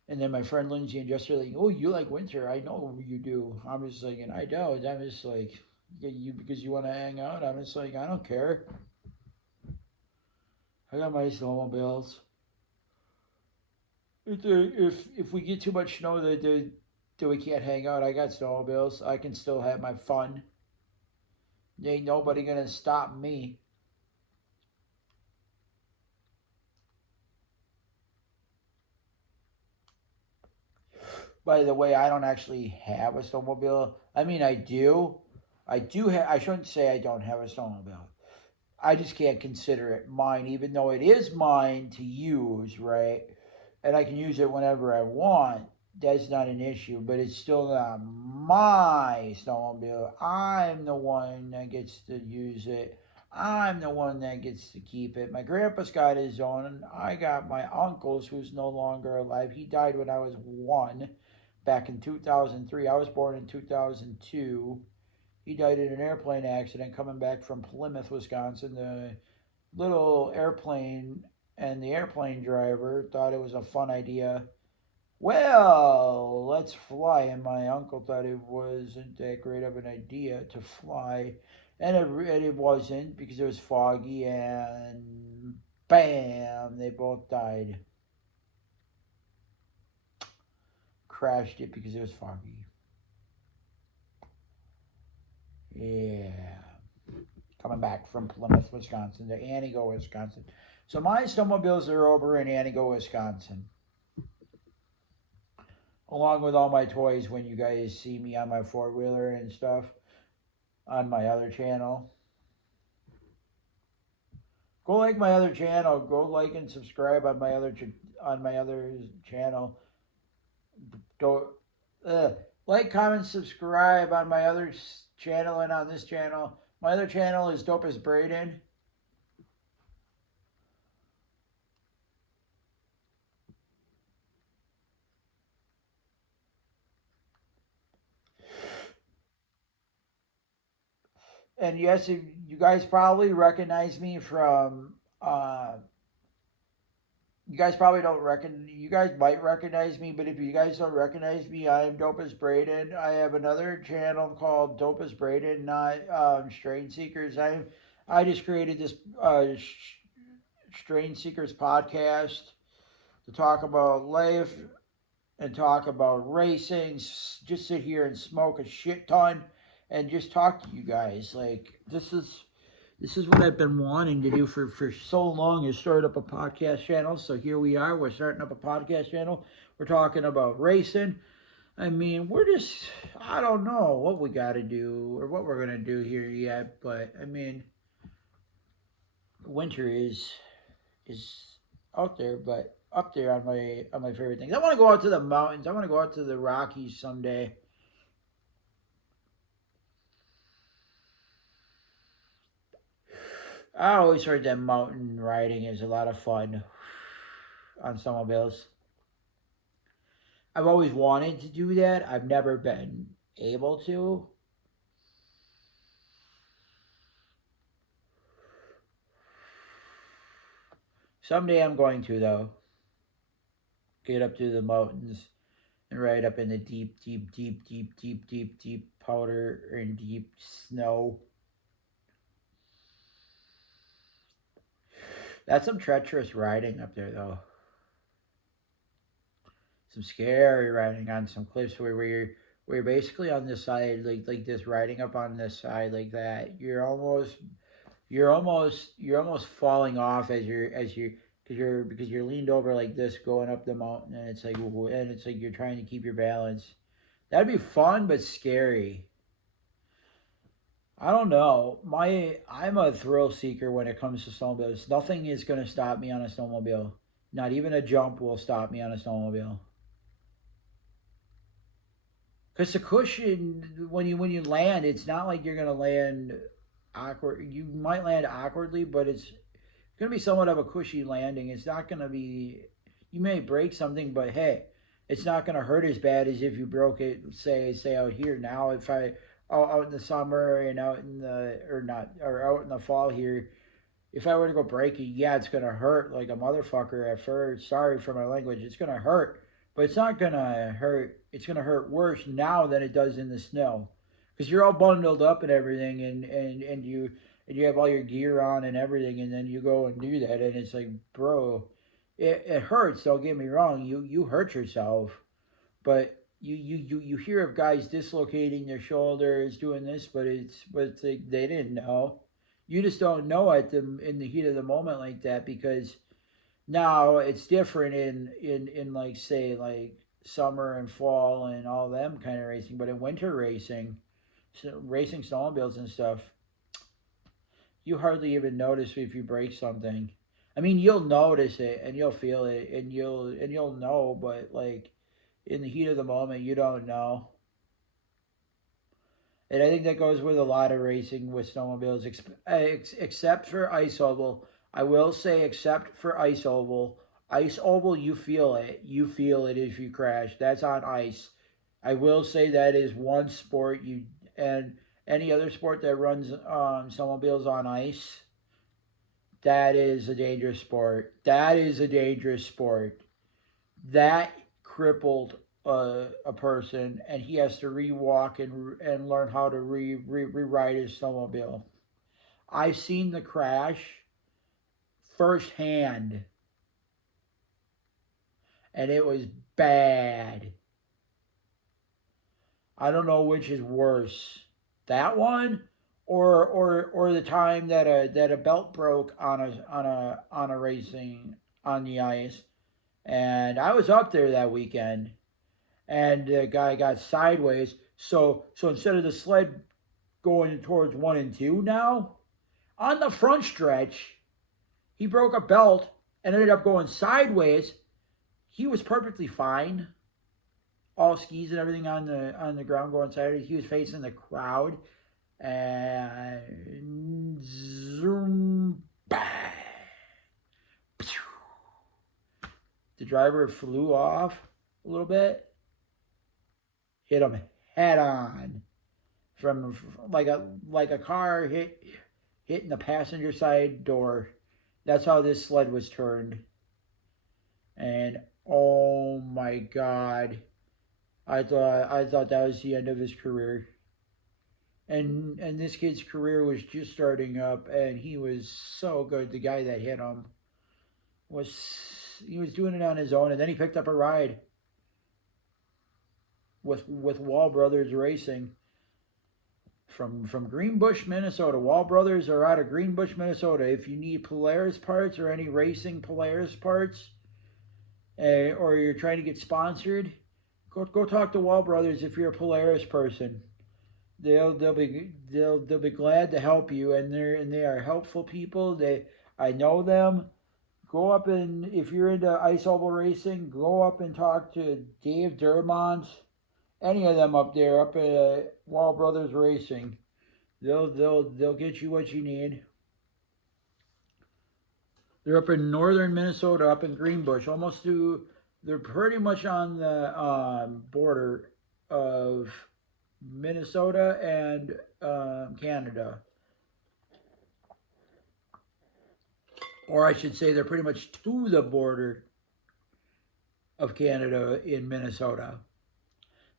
And then my friend Lindsay and Jess are like, oh, you like winter? I know you do. I'm just like, and I don't. I'm just like, yeah, you because you want to hang out. I'm just like, I don't care. I got my snowmobiles. If we get too much snow that we can't hang out, I got snowmobiles. I can still have my fun. There ain't nobody gonna stop me. By the way, I don't actually have a snowmobile. I mean, I do. I do have. I shouldn't say I don't have a snowmobile. I just can't consider it mine, even though it is mine to use, right? And I can use it whenever I want. That's not an issue, but it's still not my snowmobile. I'm the one that gets to use it. I'm the one that gets to keep it. My grandpa's got his own, and I got my uncle's, who's no longer alive. He died when I was one, back in 2003. I was born in 2002. He died in an airplane accident coming back from Plymouth, Wisconsin. The little airplane and the airplane driver thought it was a fun idea. Well, let's fly. And my uncle thought it wasn't that great of an idea to fly. And it wasn't because it was foggy, and bam, they both died. Crashed it because it was foggy. Yeah. Coming back from Plymouth, Wisconsin to Antigo, Wisconsin. So my snowmobiles are over in Antigo, Wisconsin. Along with all my toys when you guys see me on my four-wheeler and stuff on my other channel. Go like my other channel. Go like and subscribe on my other channel. Don't like, comment, subscribe on my other channel and on this channel. My other channel is Dope as Braden. And yes, you guys probably recognize me from. You guys probably don't reckon. You guys might recognize me, but if you guys don't recognize me, I am Dope as Braden. I have another channel called Dope as Braden, not Strain Seekers. I just created this Strain Seekers podcast to talk about life and talk about racing. Just sit here and smoke a shit ton and just talk to you guys. Like this is what I've been wanting to do for so long, is start up a podcast channel. So here we are. We're starting up a podcast channel. We're talking about racing. I mean, I don't know what we got to do or what we're going to do here yet. But, I mean, winter is out there, but up there on my favorite things. I want to go out to the mountains. I want to go out to the Rockies someday. I always heard that mountain riding is a lot of fun on snowmobiles. I've always wanted to do that. I've never been able to. Someday I'm going to, though. Get up to the mountains and ride up in the deep, deep, deep, deep, deep, deep, deep powder and deep snow. That's some treacherous riding up there, though. Some scary riding on some cliffs where you're basically on this side, like this, riding up on this side like that. You're almost falling off because you're leaned over like this going up the mountain, and it's like you're trying to keep your balance. That'd be fun but scary. I don't know. I'm a thrill seeker when it comes to snowmobiles. Nothing is gonna stop me on a snowmobile. Not even a jump will stop me on a snowmobile. Cause the cushion, when you land, it's not like you're gonna land awkward. You might land awkwardly, but it's gonna be somewhat of a cushy landing. It's not gonna be. You may break something, but hey, it's not gonna hurt as bad as if you broke it. Say out here now. If I out in the summer and out in the or not or out in the fall here, if I were to go break it, yeah, it's gonna hurt like a motherfucker at first. Sorry for my language. It's gonna hurt, but it's not gonna hurt. It's gonna hurt worse now than it does in the snow, because you're all bundled up and everything, and you have all your gear on and everything, and then you go and do that, and it's like, bro, it hurts. Don't get me wrong. You hurt yourself, but you hear of guys dislocating their shoulders, doing this, but it's like they didn't know. You just don't know at the in the heat of the moment like that because now it's different in like say like summer and fall and all them kind of racing, but in winter racing, so racing snowmobiles and stuff, you hardly even notice if you break something. I mean, you'll notice it and you'll feel it and you'll know, but like in the heat of the moment, you don't know. And I think that goes with a lot of racing with snowmobiles, except for ice oval. I will say, except for ice oval. Ice oval, you feel it. You feel it if you crash. That's on ice. I will say that is one sport you and any other sport that runs snowmobiles on ice. That is a dangerous sport. That is a dangerous sport. That crippled a person, and he has to rewalk and learn how to rewrite his snowmobile. I've seen the crash firsthand, and it was bad. I don't know which is worse, that one or the time that a belt broke on a racing on the ice, and I was up there that weekend and the guy got sideways. So instead of the sled going towards 1 and 2 now, on the front stretch, he broke a belt and ended up going sideways. He was perfectly fine. All skis and everything on the ground going sideways. He was facing the crowd and zoom bang. The driver flew off a little bit, hit him head on from like a car hitting the passenger side door. That's how this sled was turned. And oh my god, I thought that was the end of his career. And this kid's career was just starting up, and he was so good. The guy that hit him was he was doing it on his own, and then he picked up a ride with Wall Brothers Racing from Greenbush, Minnesota. Wall Brothers are out of Greenbush, Minnesota. If you need Polaris parts or any racing Polaris parts, or you're trying to get sponsored, go talk to Wall Brothers if you're a Polaris person. They'll be glad to help you, and they are helpful people. I know them. Go up and if you're into ice oval racing, go up and talk to Dave Dermont, any of them up there up at Wall Brothers Racing. They'll get you what you need. They're up in northern Minnesota, up in Greenbush, almost to. They're pretty much on the border of Minnesota and Canada, or I should say, they're pretty much to the border of Canada in Minnesota.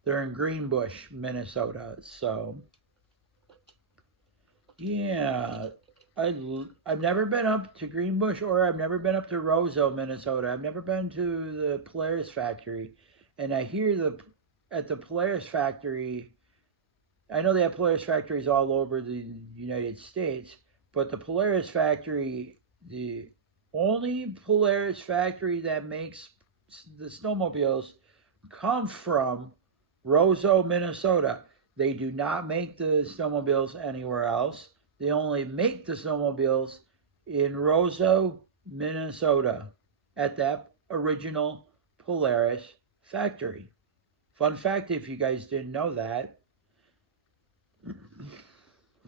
They're in Greenbush, Minnesota. So yeah, I've never been up to Greenbush or I've never been up to Roseville, Minnesota. I've never been to the Polaris factory, and I hear the at the Polaris factory. I know they have Polaris factories all over the United States, but the Polaris factory, the only Polaris factory that makes the snowmobiles, come from Roseau, Minnesota. They do not make the snowmobiles anywhere else. They only make the snowmobiles in Roseau, Minnesota, at that original Polaris factory. Fun fact if you guys didn't know that.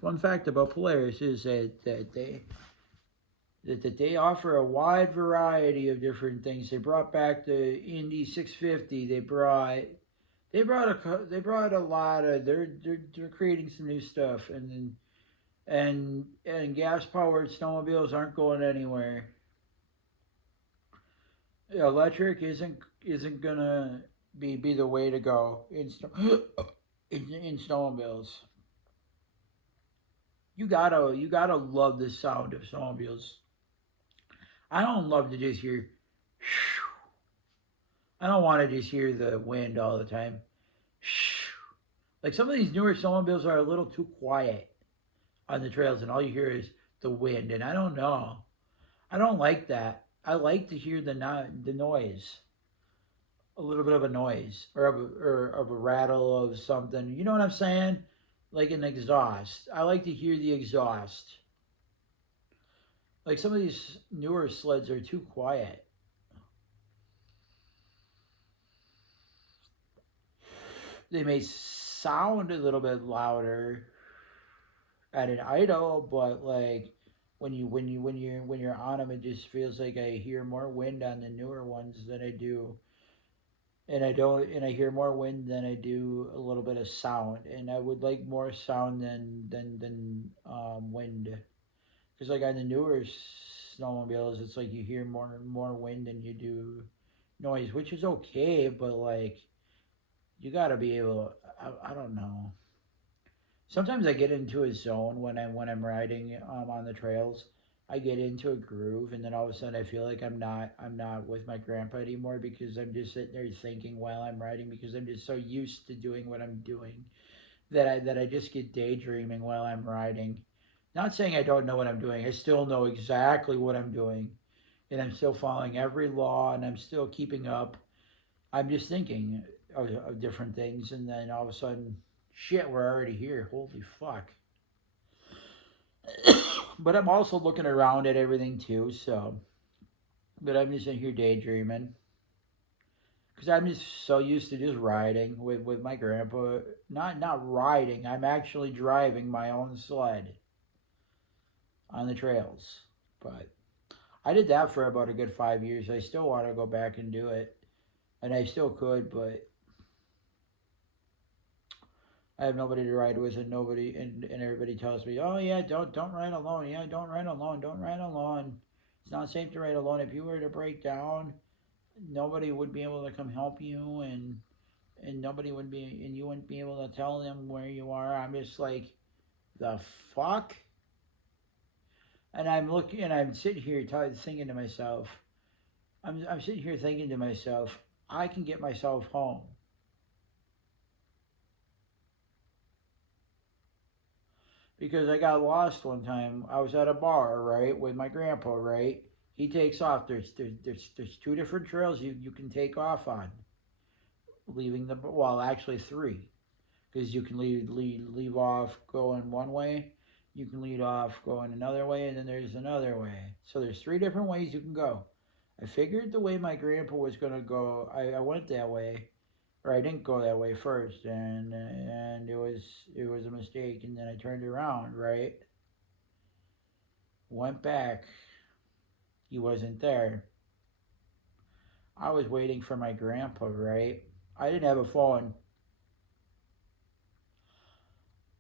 Fun fact about Polaris is that they offer a wide variety of different things. They brought back the Indy 650. They brought a lot of they're creating some new stuff, and gas powered snowmobiles aren't going anywhere. Electric isn't gonna be the way to go in snowmobiles. You gotta love the sound of snowmobiles. I don't love to just hear. I don't want to just hear the wind all the time. Like some of these newer snowmobiles are a little too quiet on the trails, and all you hear is the wind. And I don't know. I don't like that. I like to hear the noise, a little bit of a noise, or of a rattle of something. You know what I'm saying? Like an exhaust. I like to hear the exhaust. Like some of these newer sleds are too quiet. They may sound a little bit louder at an idle, but like when you're on them, it just feels like I hear more wind on the newer ones than I do, and I hear more wind than I do a little bit of sound, and I would like more sound than wind, because like on the newer snowmobiles, it's like you hear more wind than you do noise, which is okay, but like you got to be able. I don't know. Sometimes I get into a zone when I'm riding on the trails. I get into a groove, and then all of a sudden I feel like I'm not with my grandpa anymore because I'm just sitting there thinking while I'm riding because I'm just so used to doing what I'm doing that I just get daydreaming while I'm riding. Not saying I don't know what I'm doing. I still know exactly what I'm doing, and I'm still following every law, and I'm still keeping up. I'm just thinking of different things, and then all of a sudden, shit, we're already here. Holy fuck. But I'm also looking around at everything too, so. But I'm just in here daydreaming. Because I'm just so used to just riding with my grandpa. Not riding, I'm actually driving my own sled on the trails. But I did that for about a good 5 years. I still want to go back and do it. And I still could, but I have nobody to ride with, and and everybody tells me, "Oh yeah, don't ride alone. Yeah, don't ride alone. Don't ride alone. It's not safe to ride alone. If you were to break down, nobody would be able to come help you, and nobody would be, and you wouldn't be able to tell them where you are." I'm just like, the fuck. And I'm looking, and I'm sitting here thinking to myself, I'm sitting here thinking to myself, I can get myself home. Because I got lost one time. I was at a bar, right, with my grandpa, right? He takes off. There's two different trails you can take off on, leaving the well, actually three, because you can leave off going one way, you can lead off going another way, and then there's another way. So there's three different ways you can go. I figured the way my grandpa was gonna go, I went that way, or I didn't go that way first, and it was a mistake, and then I turned around, right? Went back. He wasn't there. I was waiting for my grandpa, right? I didn't have a phone,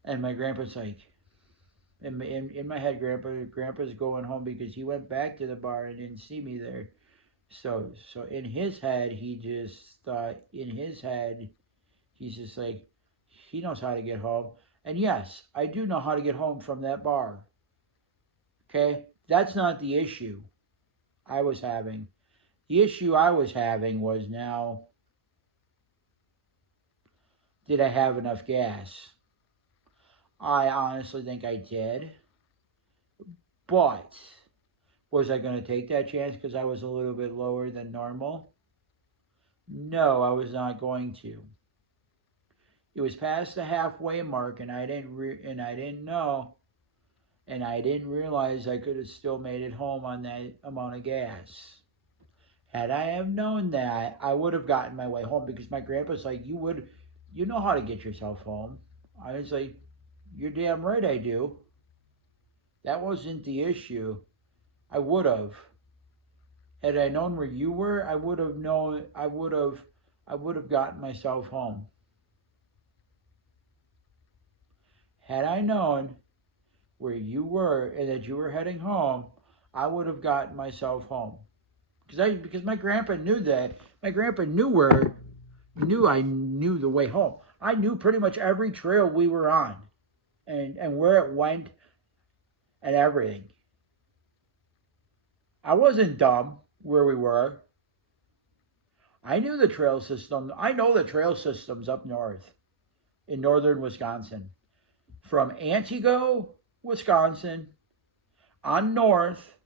and my grandpa's like, in my head, grandpa's going home because he went back to the bar and didn't see me there. So in his head, he just thought in his head, he's just like, he knows how to get home. And yes, I do know how to get home from that bar. Okay? That's not the issue I was having. The issue I was having was now, did I have enough gas? I honestly think I did. But was I going to take that chance because I was a little bit lower than normal? No, I was not going to. It was past the halfway mark, and I didn't know, and I didn't realize I could have still made it home on that amount of gas. Had I have known that, I would have gotten my way home because my grandpa's like, you know how to get yourself home. I was like, you're damn right I do. That wasn't the issue. I would have. Had I known where you were, I would have known. I would have gotten myself home. Had I known where you were and that you were heading home, I would have gotten myself home. Because my grandpa knew that. My grandpa knew I knew the way home. I knew pretty much every trail we were on, and where it went and everything. I wasn't dumb where we were. I knew the trail system. I know the trail systems up north in northern Wisconsin. From Antigo, Wisconsin, on north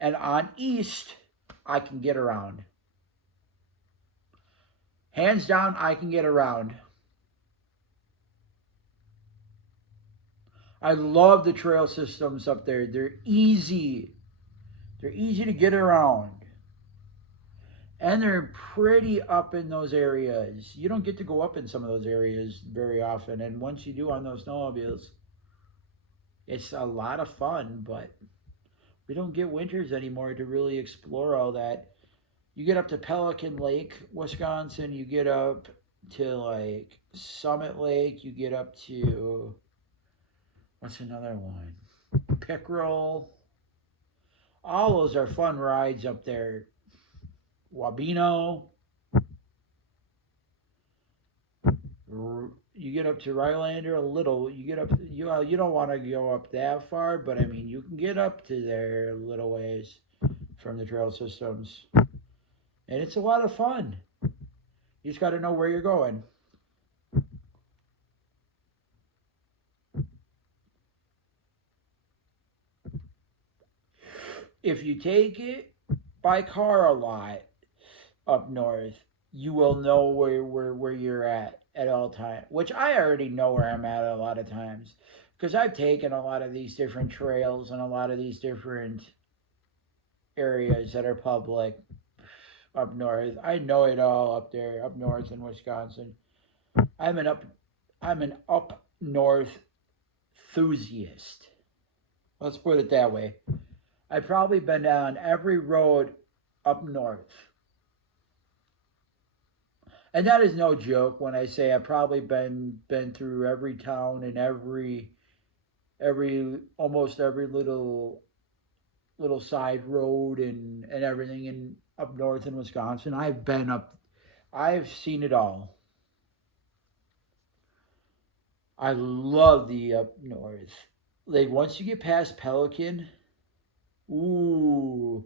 and on east, I can get around. Hands down, I can get around. I love the trail systems up there. They're easy. They're easy to get around. And they're pretty up in those areas. You don't get to go up in some of those areas very often. And once you do on those snowmobiles, it's a lot of fun, but we don't get winters anymore to really explore all that. You get up to Pelican Lake, Wisconsin, you get up to like Summit Lake, you get up to what's another one? Pickerel. All those are fun rides up there. Wabino. You get up to Rylander a little. You get up. You don't want to go up that far, but I mean you can get up to there a little ways from the trail systems, and it's a lot of fun. You just got to know where you're going. If you take it by car a lot up north, you will know where you're at all times. Which I already know where I'm at a lot of times because I've taken a lot of these different trails and a lot of these different areas that are public up north. I know it all up there, up north in Wisconsin. I'm an up I'm an up north enthusiast. Let's put it that way. I've probably been down every road up north. And that is no joke when I say I've probably been through every town and every almost every little side road and everything in up north in Wisconsin. I've seen it all. I love the up north. Like once you get past Pelican, ooh,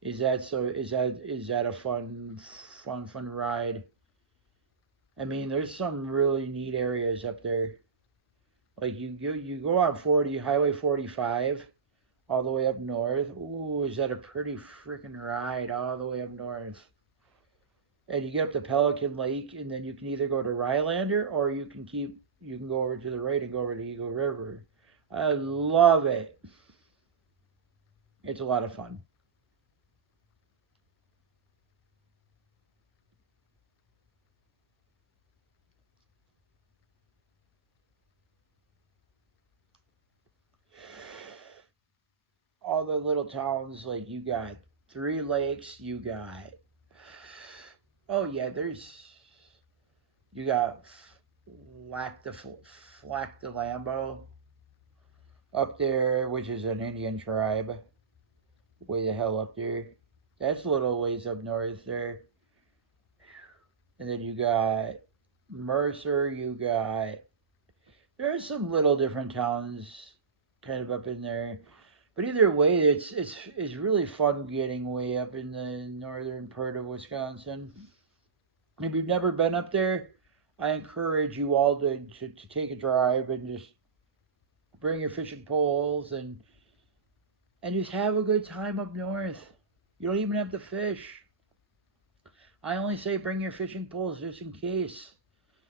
is that a fun ride? I mean, there's some really neat areas up there. Like you go on 40 Highway 45 all the way up north. Ooh, is that a pretty freaking ride all the way up north? And you get up to Pelican Lake, and then you can either go to Rylander or you can go over to the right and go over to Eagle River. I love it. It's a lot of fun. All the little towns, like you got Three Lakes, you got oh yeah, you got Flack the Flack the Lambo up there, which is an Indian tribe, way the hell up there. That's a little ways up north there. And then you got Mercer, you got there's some little different towns kind of up in there. But either way, it's really fun getting way up in the northern part of Wisconsin. If you've never been up there, I encourage you all to take a drive and just bring your fishing poles and just have a good time up north. You don't even have to fish. I only say bring your fishing poles just in case,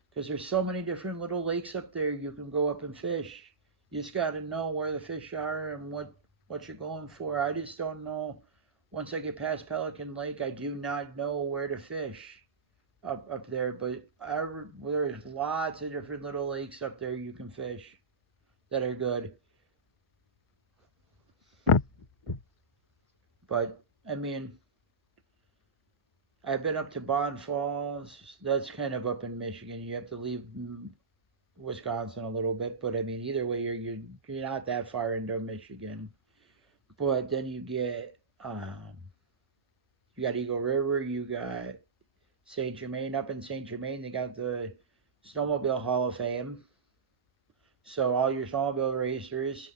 because there's so many different little lakes up there you can go up and fish. You just got to know where the fish are and what you're going for. I just don't know. Once I get past Pelican Lake, I do not know where to fish up there. But there's lots of different little lakes up there you can fish that are good. But I mean, I've been up to Bond Falls. That's kind of up in Michigan. You have to leave Wisconsin a little bit, but I mean, either way, you're not that far into Michigan. But then you got Eagle River, you got Saint Germain. Up in Saint Germain, they got the Snowmobile Hall of Fame. So all your snowmobile racers,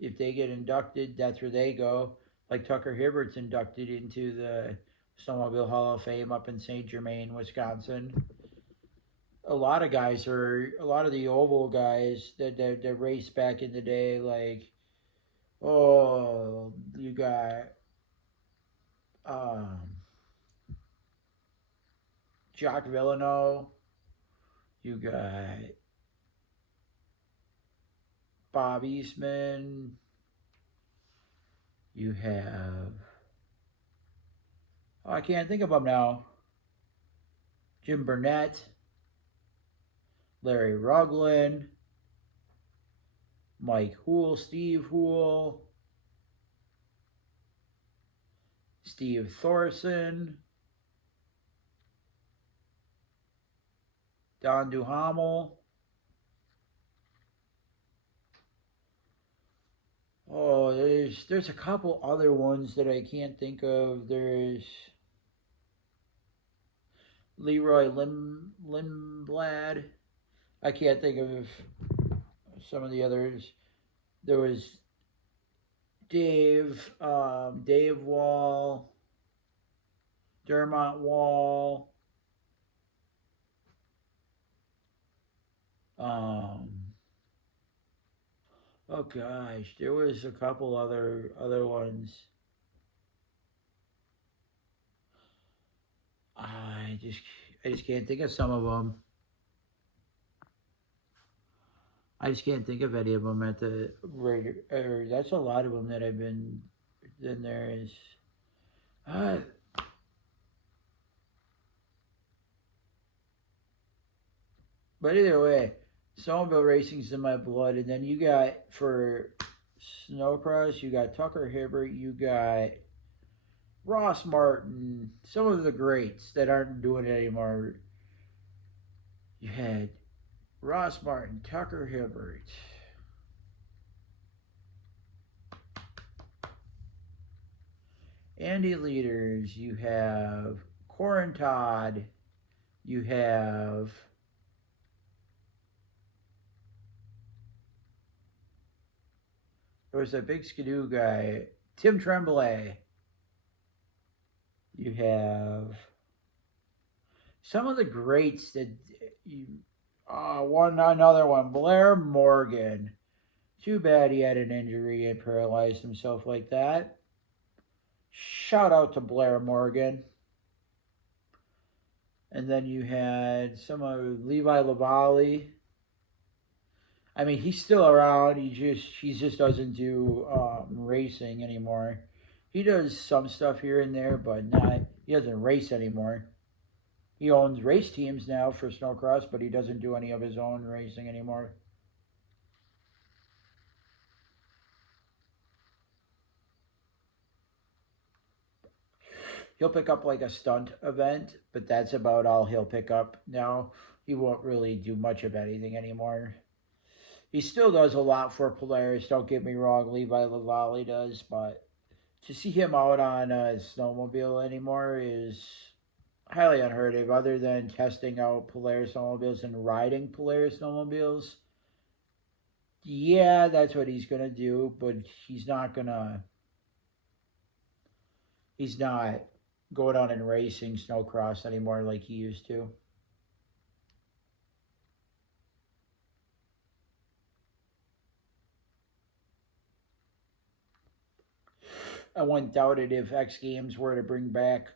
if they get inducted, that's where they go. Like Tucker Hibbert's inducted into the Snowmobile Hall of Fame up in St. Germain, Wisconsin. A lot of guys are a lot of the oval guys that raced back in the day. Like, oh, you got um, Jacques Villeneuve. You got Bob Eastman. You have, oh, I can't think of them now. Jim Burnett, Larry Rugland, Mike Hool, Steve Hool, Steve Thorson, Don Duhamel. Oh, there's a couple other ones that I can't think of. There's Leroy Lindblad. I can't think of some of the others. There was Dave Wall, Dermot Wall. Um, oh gosh, there was a couple other ones. I just I just can't think of some of them. I just can't think of any of them at the rate. Or that's a lot of them that I've been. Then there is. Uh, but either way, snowmobile racing's in my blood, and then you got for snowcross, you got Tucker Hibbert, you got Ross Martin, some of the greats that aren't doing it anymore. You had Ross Martin, Tucker Hibbert, Andy Leaders, you have Corin Todd, you have there was a big skidoo guy, Tim Tremblay. You have some of the greats that you another one, Blair Morgan. Too bad he had an injury and paralyzed himself like that. Shout out to Blair Morgan. And then you had some of Levi Lavallee. I mean, he's still around. He just doesn't do racing anymore. He does some stuff here and there, but not. He doesn't race anymore. He owns race teams now for snowcross, but he doesn't do any of his own racing anymore. He'll pick up like a stunt event, but that's about all he'll pick up now. He won't really do much of anything anymore. He still does a lot for Polaris, don't get me wrong, Levi Lavallee does, but to see him out on a snowmobile anymore is highly unheard of, other than testing out Polaris snowmobiles and riding Polaris snowmobiles. Yeah, that's what he's going to do, but he's not going on and racing snowcross anymore like he used to. I wouldn't doubt it if X Games were to bring back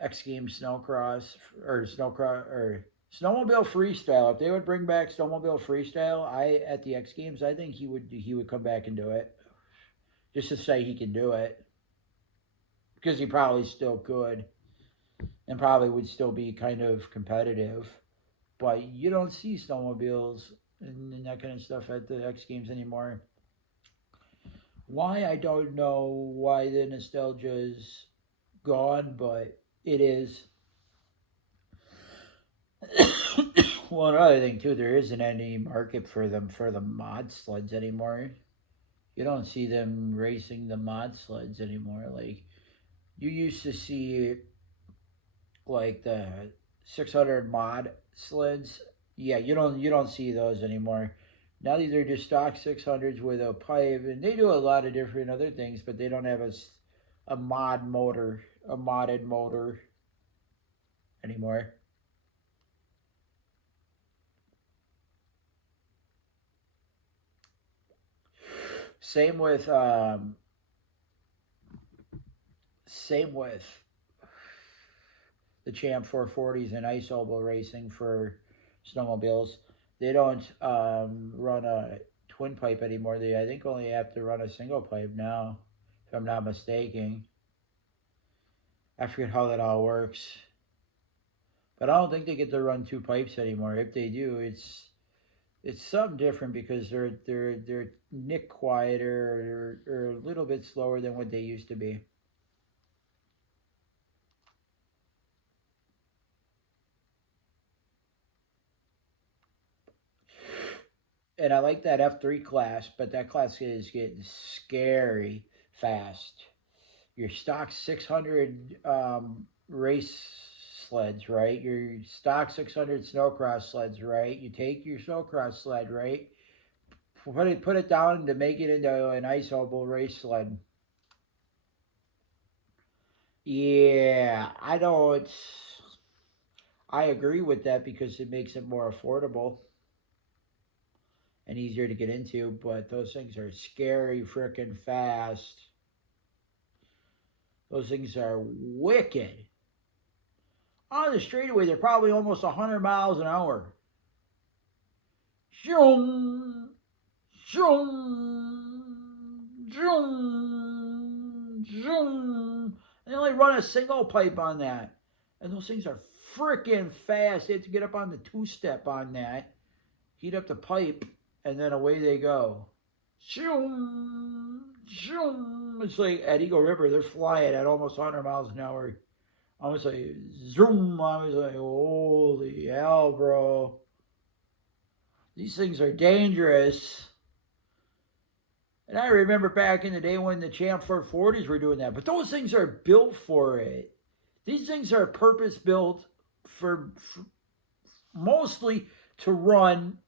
X Games snowcross or snowmobile freestyle. If they would bring back snowmobile freestyle, at the X Games, I think he would come back and do it, just to say he can do it, because he probably still could, and probably would still be kind of competitive. But you don't see snowmobiles and that kind of stuff at the X Games anymore. Why, I don't know why the nostalgia is gone, but it is. Well, another thing too, there isn't any market for them for the mod sleds anymore. You don't see them racing the mod sleds anymore. Like you used to see, like the 600 mod sleds. Yeah, you don't see those anymore. Now these are just stock 600s with a pipe, and they do a lot of different other things, but they don't have a mod motor a modded motor anymore. Same with same with the Champ 440s and ice oval racing for snowmobiles. They don't run a twin pipe anymore. They I think only have to run a single pipe now, if I'm not mistaken. I forget how that all works, but I don't think they get to run two pipes anymore. If they do, it's something different because they're nick quieter or a little bit slower than what they used to be. And I like that F3 class, but that class is getting scary fast. Your stock 600 race sleds, right? Your stock 600 snowcross sleds, right? You take your snowcross sled, right? Put it down to make it into an ice oval race sled. Yeah, I don't. I agree with that because it makes it more affordable and easier to get into, but those things are scary freaking fast. Those things are wicked. On the straightaway, they're probably almost 100 miles an hour. Zoom, zoom, zoom, zoom. They only run a single pipe on that. And those things are freaking fast. They have to get up on the two-step on that, heat up the pipe, and then away they go. Zoom, zoom. It's like at Eagle River, they're flying at almost 100 miles an hour. I was like, zoom. I was like, holy hell, bro. These things are dangerous. And I remember back in the day when the Champ 440s were doing that. But those things are built for it. These things are purpose built for mostly to run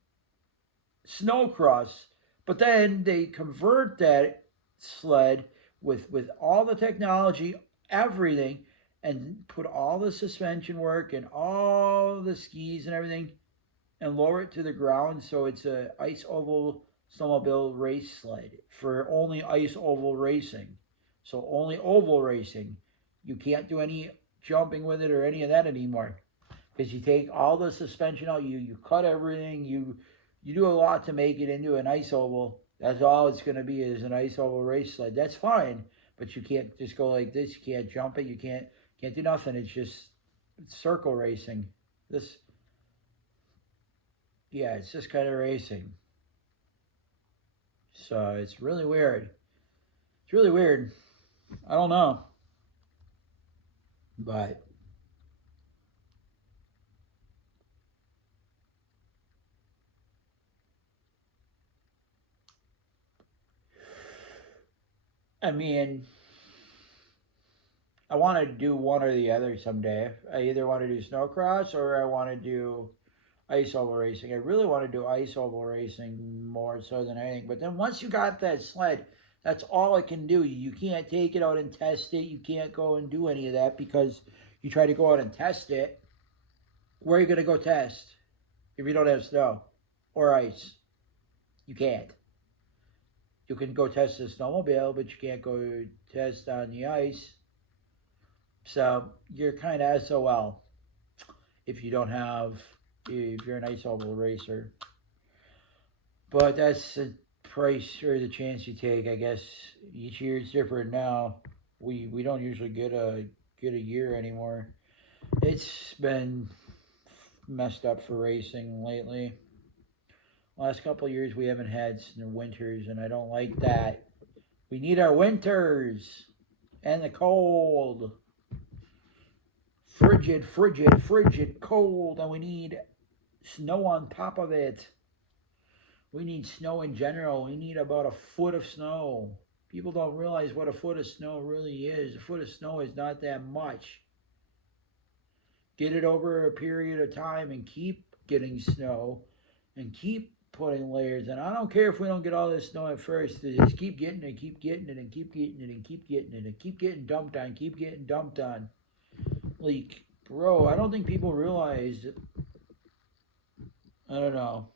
snowcross. But then they convert that sled with all the technology, everything, and put all the suspension work and all the skis and everything and lower it to the ground so it's a ice oval snowmobile race sled for only ice oval racing. So only oval racing. You can't do any jumping with it or any of that anymore because you take all the suspension out. You cut everything. You do a lot to make it into an ice oval. That's all it's going to be is an ice oval race sled. That's fine, but you can't just go like this. You can't jump it. You can't do nothing. It's just circle racing. This Yeah, it's just kind of racing. So it's really weird. It's really weird. I don't know. But I mean, I want to do one or the other someday. I either want to do snowcross or I want to do ice oval racing. I really want to do ice oval racing more so than anything. But then once you got that sled, that's all it can do. You can't take it out and test it. You can't go and do any of that because you try to go out and test it. Where are you going to go test if you don't have snow or ice? You can't. You can go test the snowmobile, but you can't go test on the ice. So you're kind of SOL if you don't have, if you're an ice oval racer. But that's the price or the chance you take. I guess each year is different now. We don't usually get a year anymore. It's been messed up for racing lately. Last couple of years we haven't had winters, and I don't like that. We need our winters and the cold. Frigid cold, and we need snow on top of it. We need snow in general. We need about a foot of snow. People don't realize what a foot of snow really is. A foot of snow is not that much. Get it over a period of time and keep getting snow and keep putting layers in. I don't care if we don't get all this snow at first. Just keep getting it, keep getting it, and keep getting it, and keep getting it, and keep getting dumped on, keep getting dumped on. Like, bro, I don't think people realize. I don't know.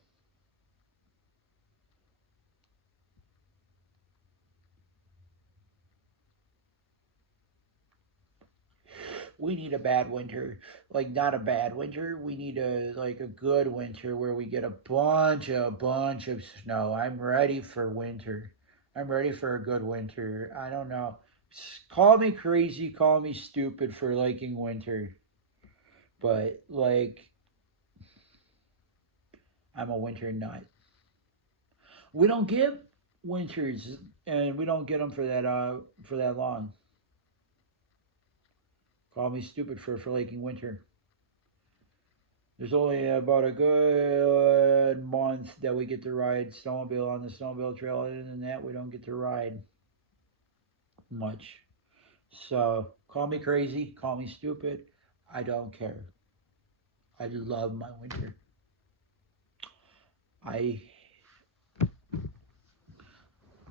We need a bad winter. Like, not a bad winter. We need a good winter where we get a bunch of snow. I'm ready for winter. I'm ready for a good winter. I don't know. Call me crazy, call me stupid for liking winter, but like, I'm a winter nut. We don't get winters, and we don't get them for that long. Call me stupid for liking winter. There's only about a good month that we get to ride snowmobile on the snowmobile trail. Other than that, we don't get to ride much. So call me crazy, call me stupid. I don't care. I love my winter. I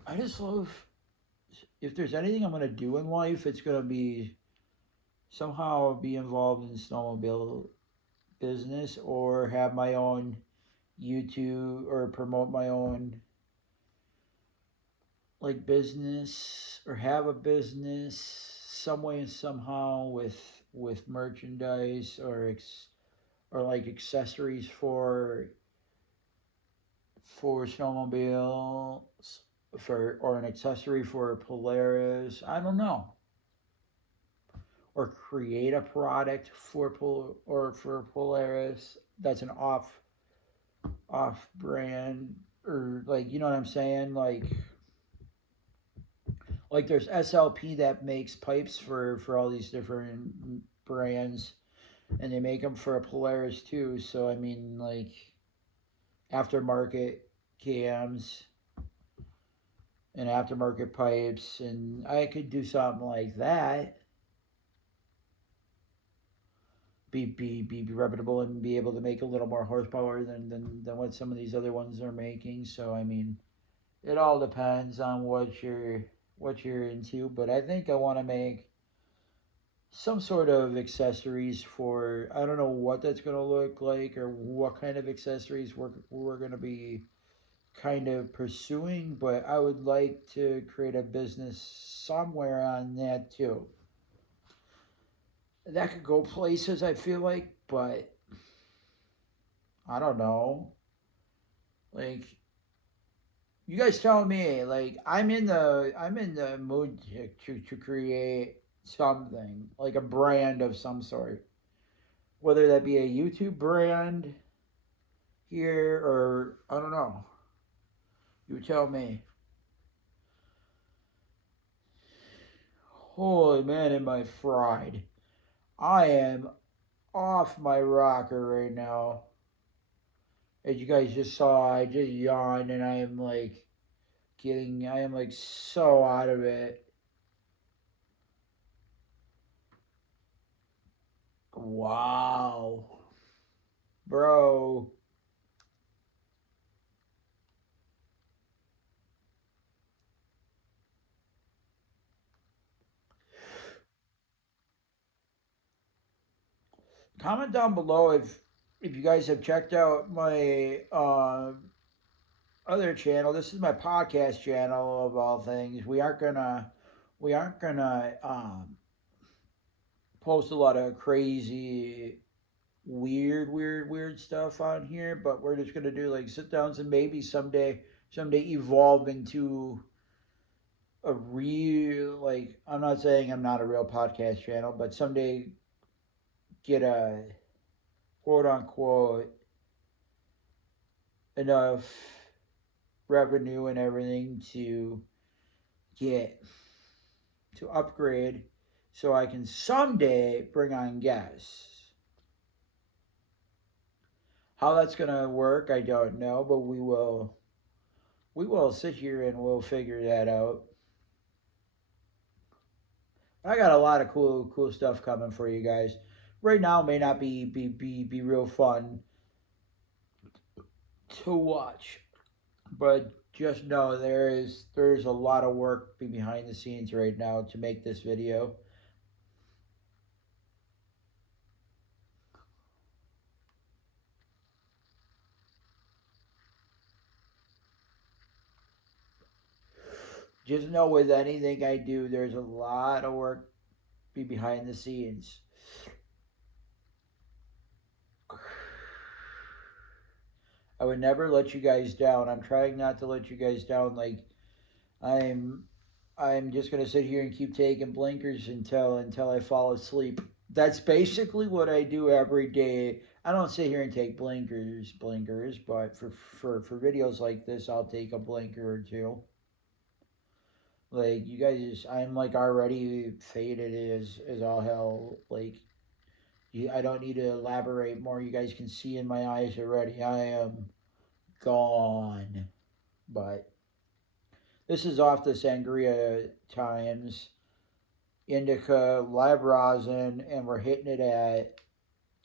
I just love, if there's anything I'm gonna do in life, it's gonna be somehow be involved in snowmobile business or have my own YouTube or promote my own like business or have a business some way and somehow with merchandise or like accessories for snowmobiles for or an accessory for a Polaris. I don't know. Or create a product for Polaris that's an off brand, or like, you know what I'm saying, like there's SLP that makes pipes for all these different brands, and they make them for a Polaris too. So I mean, like, aftermarket cams and aftermarket pipes, and I could do something like that. Be reputable and be able to make a little more horsepower than what some of these other ones are making. So I mean, it all depends on what you're into. But I think I want to make some sort of accessories for, I don't know what that's going to look like or what kind of accessories we're going to be kind of pursuing, but I would like to create a business somewhere on that too. That could go places, I feel like, but I don't know. Like, you guys tell me. Like, I'm in the mood to create something like a brand of some sort, whether that be a YouTube brand here or I don't know. You tell me. Holy man, am I fried? I am off my rocker right now. As you guys just saw, I just yawned and I am like I am like so out of it. Wow. Bro. Comment down below if you guys have checked out my other channel. This is my podcast channel of all things. We aren't gonna post a lot of crazy weird stuff on here, but we're just gonna do like sit downs and maybe someday evolve into a real, like, I'm not saying I'm not a real podcast channel, but someday get a quote unquote enough revenue and everything to get to upgrade so I can someday bring on guests. How that's gonna work, I don't know, but we will sit here and we'll figure that out. I got a lot of cool stuff coming for you guys. Right now may not be real fun, to watch. But just know there's a lot of work behind the scenes right now to make this video. Just know with anything I do, there's a lot of work behind the scenes. I would never let you guys down. I'm trying not to let you guys down. Like I'm I'm just gonna sit here and keep taking blinkers until I fall asleep. That's basically what I do every day. I don't sit here and take blinkers, but for videos like this, I'll take a blinker or two. Like you guys, I'm like already faded as all hell. Like I don't need to elaborate more. You guys can see in my eyes already. I am gone. But this is off the sangria times, indica, live rosin, and we're hitting it at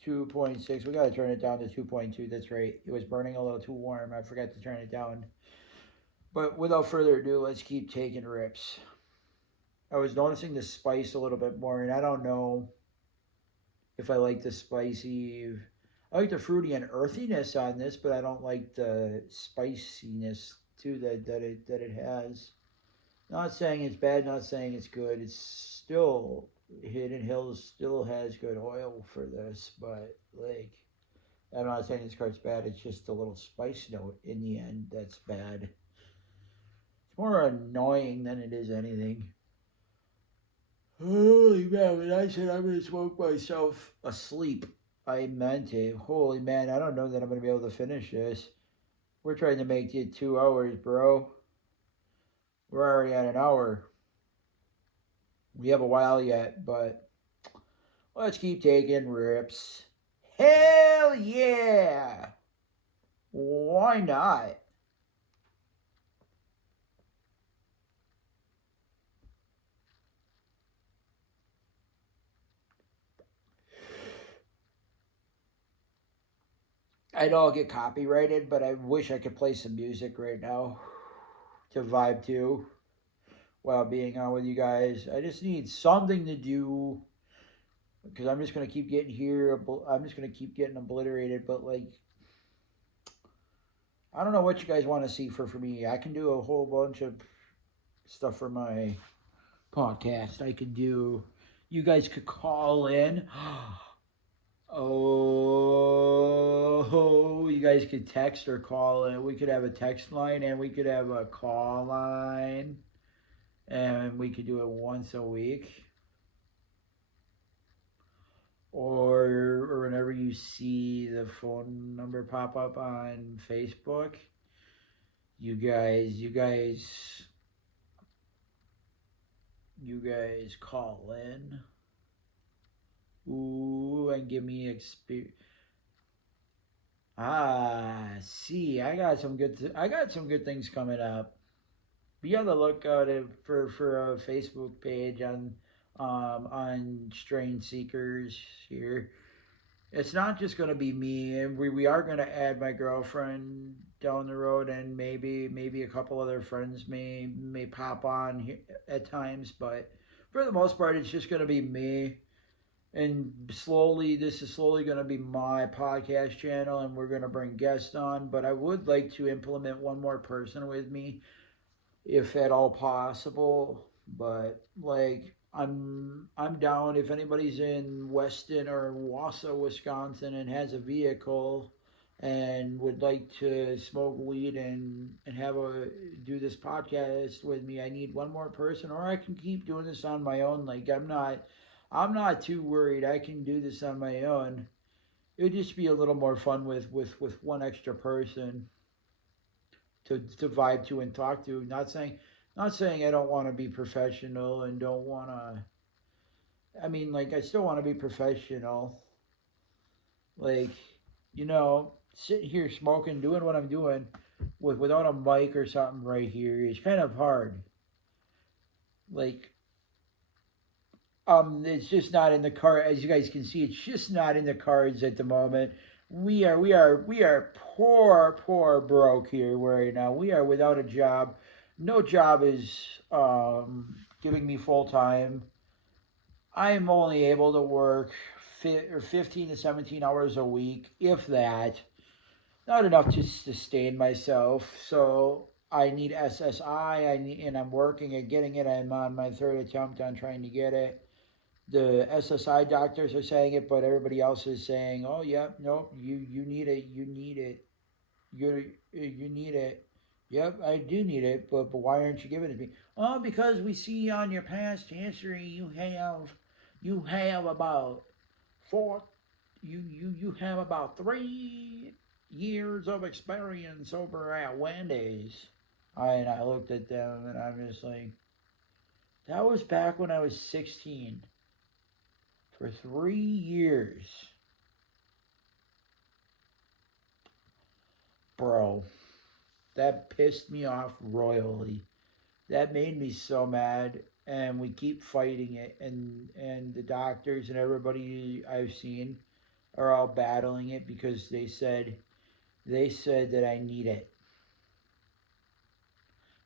2.6. We got to turn it down to 2.2. That's right. It was burning a little too warm. I forgot to turn it down. But without further ado, let's keep taking rips. I was noticing the spice a little bit more, and I don't know if I like the spicy. I like the fruity and earthiness on this, but I don't like the spiciness too that it has. Not saying it's bad, not saying it's good. It's still Hidden Hills still has good oil for this, but like I'm not saying this cart's bad. It's just a little spice note in the end that's bad. It's more annoying than it is anything. Holy man, when I said I'm gonna smoke myself asleep, I meant it. Holy man, I don't know that I'm gonna be able to finish this. We're trying to make it 2 hours, bro. We're already at an hour. We have a while yet, but let's keep taking rips. Hell yeah! Why not? I know I'll get copyrighted, but I wish I could play some music right now to vibe to while being on with you guys. I just need something to do because I'm just gonna keep getting here. I'm just gonna keep getting obliterated. But like, I don't know what you guys want to see for me. I can do a whole bunch of stuff for my podcast. I could do. You guys could call in. Oh, you guys could text or call in. We could have a text line and we could have a call line, and we could do it once a week. Or whenever you see the phone number pop up on Facebook, you guys call in. Ooh, and give me experience. See, I got some good things coming up. Be on the lookout for a Facebook page on Strain Seekers here. It's not just gonna be me, and we are gonna add my girlfriend down the road, and maybe a couple other friends may pop on at times, but for the most part, it's just gonna be me. And slowly, this is slowly going to be my podcast channel, and we're going to bring guests on. But I would like to implement one more person with me, if at all possible. But like, I'm down if anybody's in Weston or Wausau, Wisconsin, and has a vehicle and would like to smoke weed and have a do this podcast with me. I need one more person, or I can keep doing this on my own. Like I'm not too worried. I can do this on my own. It would just be a little more fun with one extra person to vibe to and talk to. Not saying I don't want to be professional and don't want to. I mean, like I still want to be professional. Like, sitting here smoking, doing what I'm doing without a mic or something right here is kind of hard. Like, it's just not in the card. As you guys can see, it's just not in the cards at the moment. we are poor broke here right now. We are without a job. No job is giving me full time. I am only able to work 15 to 17 hours a week, if that. Not enough to sustain myself. So I need SSI. And I'm working at getting it. I'm on my third attempt on trying to get it. The SSI doctors are saying it, but everybody else is saying, "Oh, yeah, no, you need it. You need it. You need it." Yep, I do need it, but why aren't you giving it to me? Oh, because we see on your past history you have about four you have about 3 years of experience over at Wendy's. I looked at them and I'm just like, that was back when I was 16. For 3 years, bro. That pissed me off royally. That made me so mad, and we keep fighting it. And the doctors and everybody I've seen are all battling it because they said that I need it.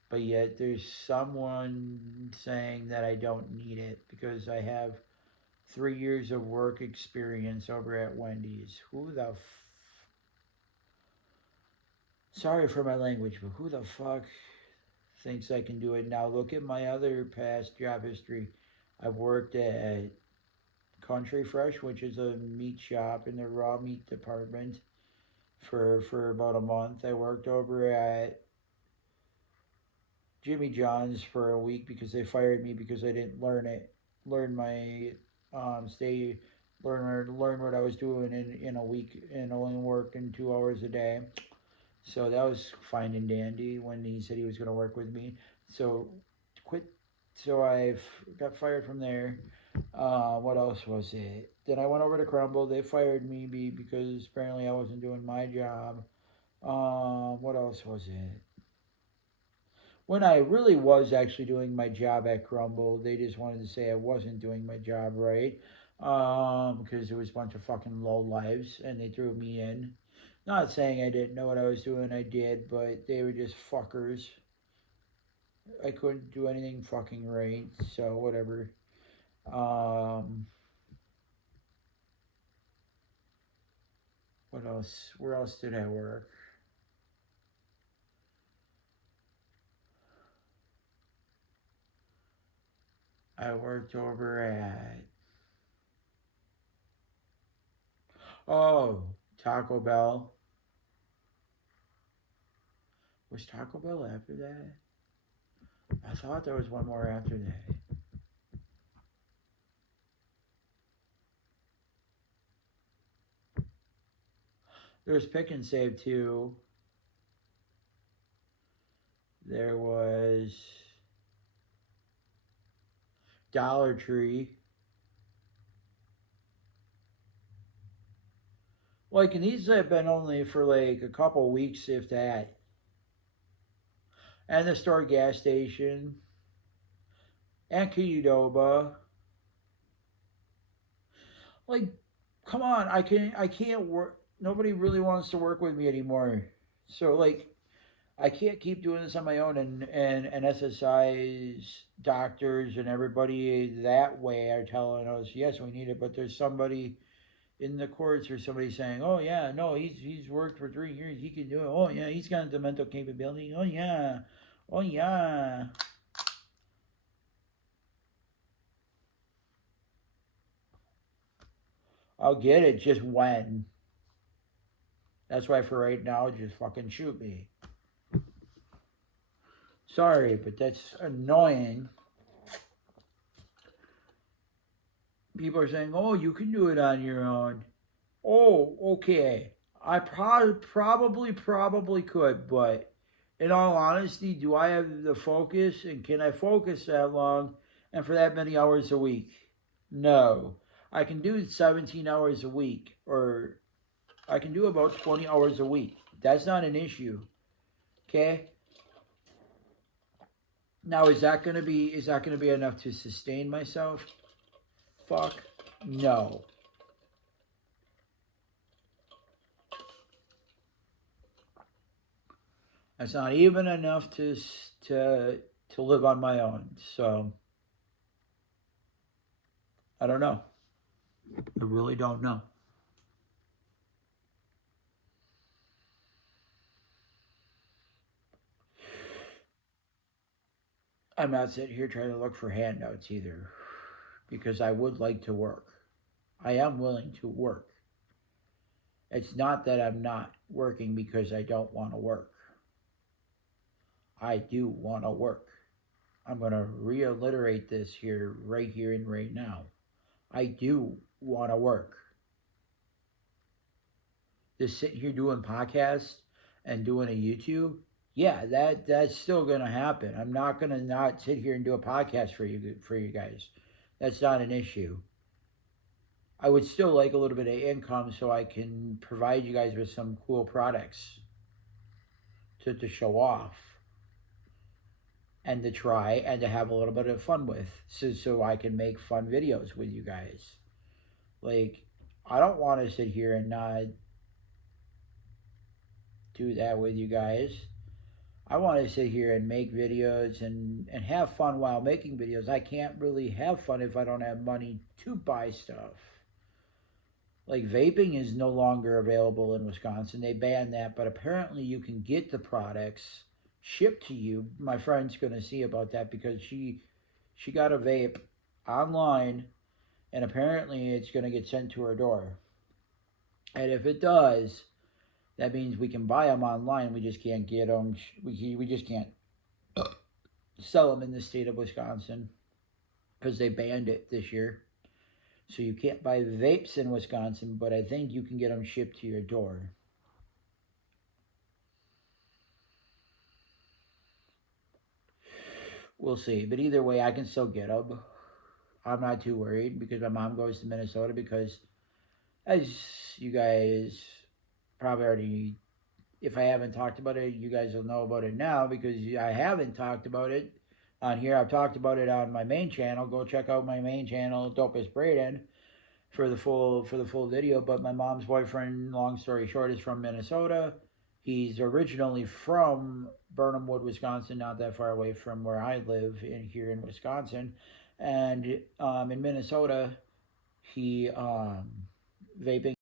But yet there's someone saying that I don't need it because I have 3 years of work experience over at Wendy's. Sorry for my language, but who the fuck thinks I can do it now? Look at my other past job history. I've worked at Country Fresh, which is a meat shop in the raw meat department, for about a month. I worked over at Jimmy John's for a week because they fired me because I didn't learn my stay, learn what I was doing in a week and only working 2 hours a day. So that was fine and dandy when he said he was going to work with me. So quit. So I got fired from there. What else was it? Then I went over to Crumble. They fired me because apparently I wasn't doing my job. What else was it? When I really was actually doing my job at Crumble, they just wanted to say I wasn't doing my job right. Because there was a bunch of fucking low lives and they threw me in. Not saying I didn't know what I was doing, I did, but they were just fuckers. I couldn't do anything fucking right, so whatever. Um, what else? Where else did I work? I worked over at oh Taco Bell. Was Taco Bell after that? I thought there was one more after that. There was Pick and Save too. There was Dollar Tree. Like, and these have been only for like a couple weeks, if that. And the store gas station. And Qdoba. Like, come on, I can't work. Nobody really wants to work with me anymore. So like, I can't keep doing this on my own. And SSI's doctors and everybody that way are telling us, yes, we need it. But there's somebody in the courts or somebody saying, oh yeah, no, he's worked for 3 years, he can do it. Oh yeah, he's got the mental capability. Oh yeah, oh yeah. I'll get it. Just when. That's why for right now, just fucking shoot me. Sorry, but that's annoying. People are saying, "Oh, you can do it on your own." Oh, okay. I probably could, but in all honesty, do I have the focus and can I focus that long and for that many hours a week? No. I can do 17 hours a week or I can do about 20 hours a week. That's not an issue. Okay? Now is that going to be enough to sustain myself? Fuck no. That's not even enough to live on my own. So I don't know. I really don't know. I'm not sitting here trying to look for handouts either, because I would like to work. I am willing to work. It's not that I'm not working because I don't want to work. I do want to work. I'm going to reiterate this here and right now. I do want to work. Just sitting here doing podcasts and doing a YouTube, yeah, that's still going to happen. I'm not going to not sit here and do a podcast for you guys. That's not an issue. I would still like a little bit of income so I can provide you guys with some cool products to show off and to try and to have a little bit of fun with, so I can make fun videos with you guys. Like, I don't want to sit here and not do that with you guys. I want to sit here and make videos and have fun while making videos. I can't really have fun if I don't have money to buy stuff. Like, vaping is no longer available in Wisconsin. They banned that, but apparently you can get the products shipped to you. My friend's going to see about that because she got a vape online, and apparently it's going to get sent to her door. And if it does, that means we can buy them online. We just can't get them. We just can't sell them in the state of Wisconsin because they banned it this year. So you can't buy vapes in Wisconsin, but I think you can get them shipped to your door. We'll see. But either way, I can still get them. I'm not too worried because my mom goes to Minnesota because, as you guys probably already, if I haven't talked about it, you guys will know about it now because I haven't talked about it on here. I've talked about it on my main channel. Go check out my main channel, Dopest Braden, for the full video. But my mom's boyfriend, long story short, is from Minnesota. He's originally from Burnham Wood, Wisconsin, not that far away from where I live here in Wisconsin. And in Minnesota, he vaping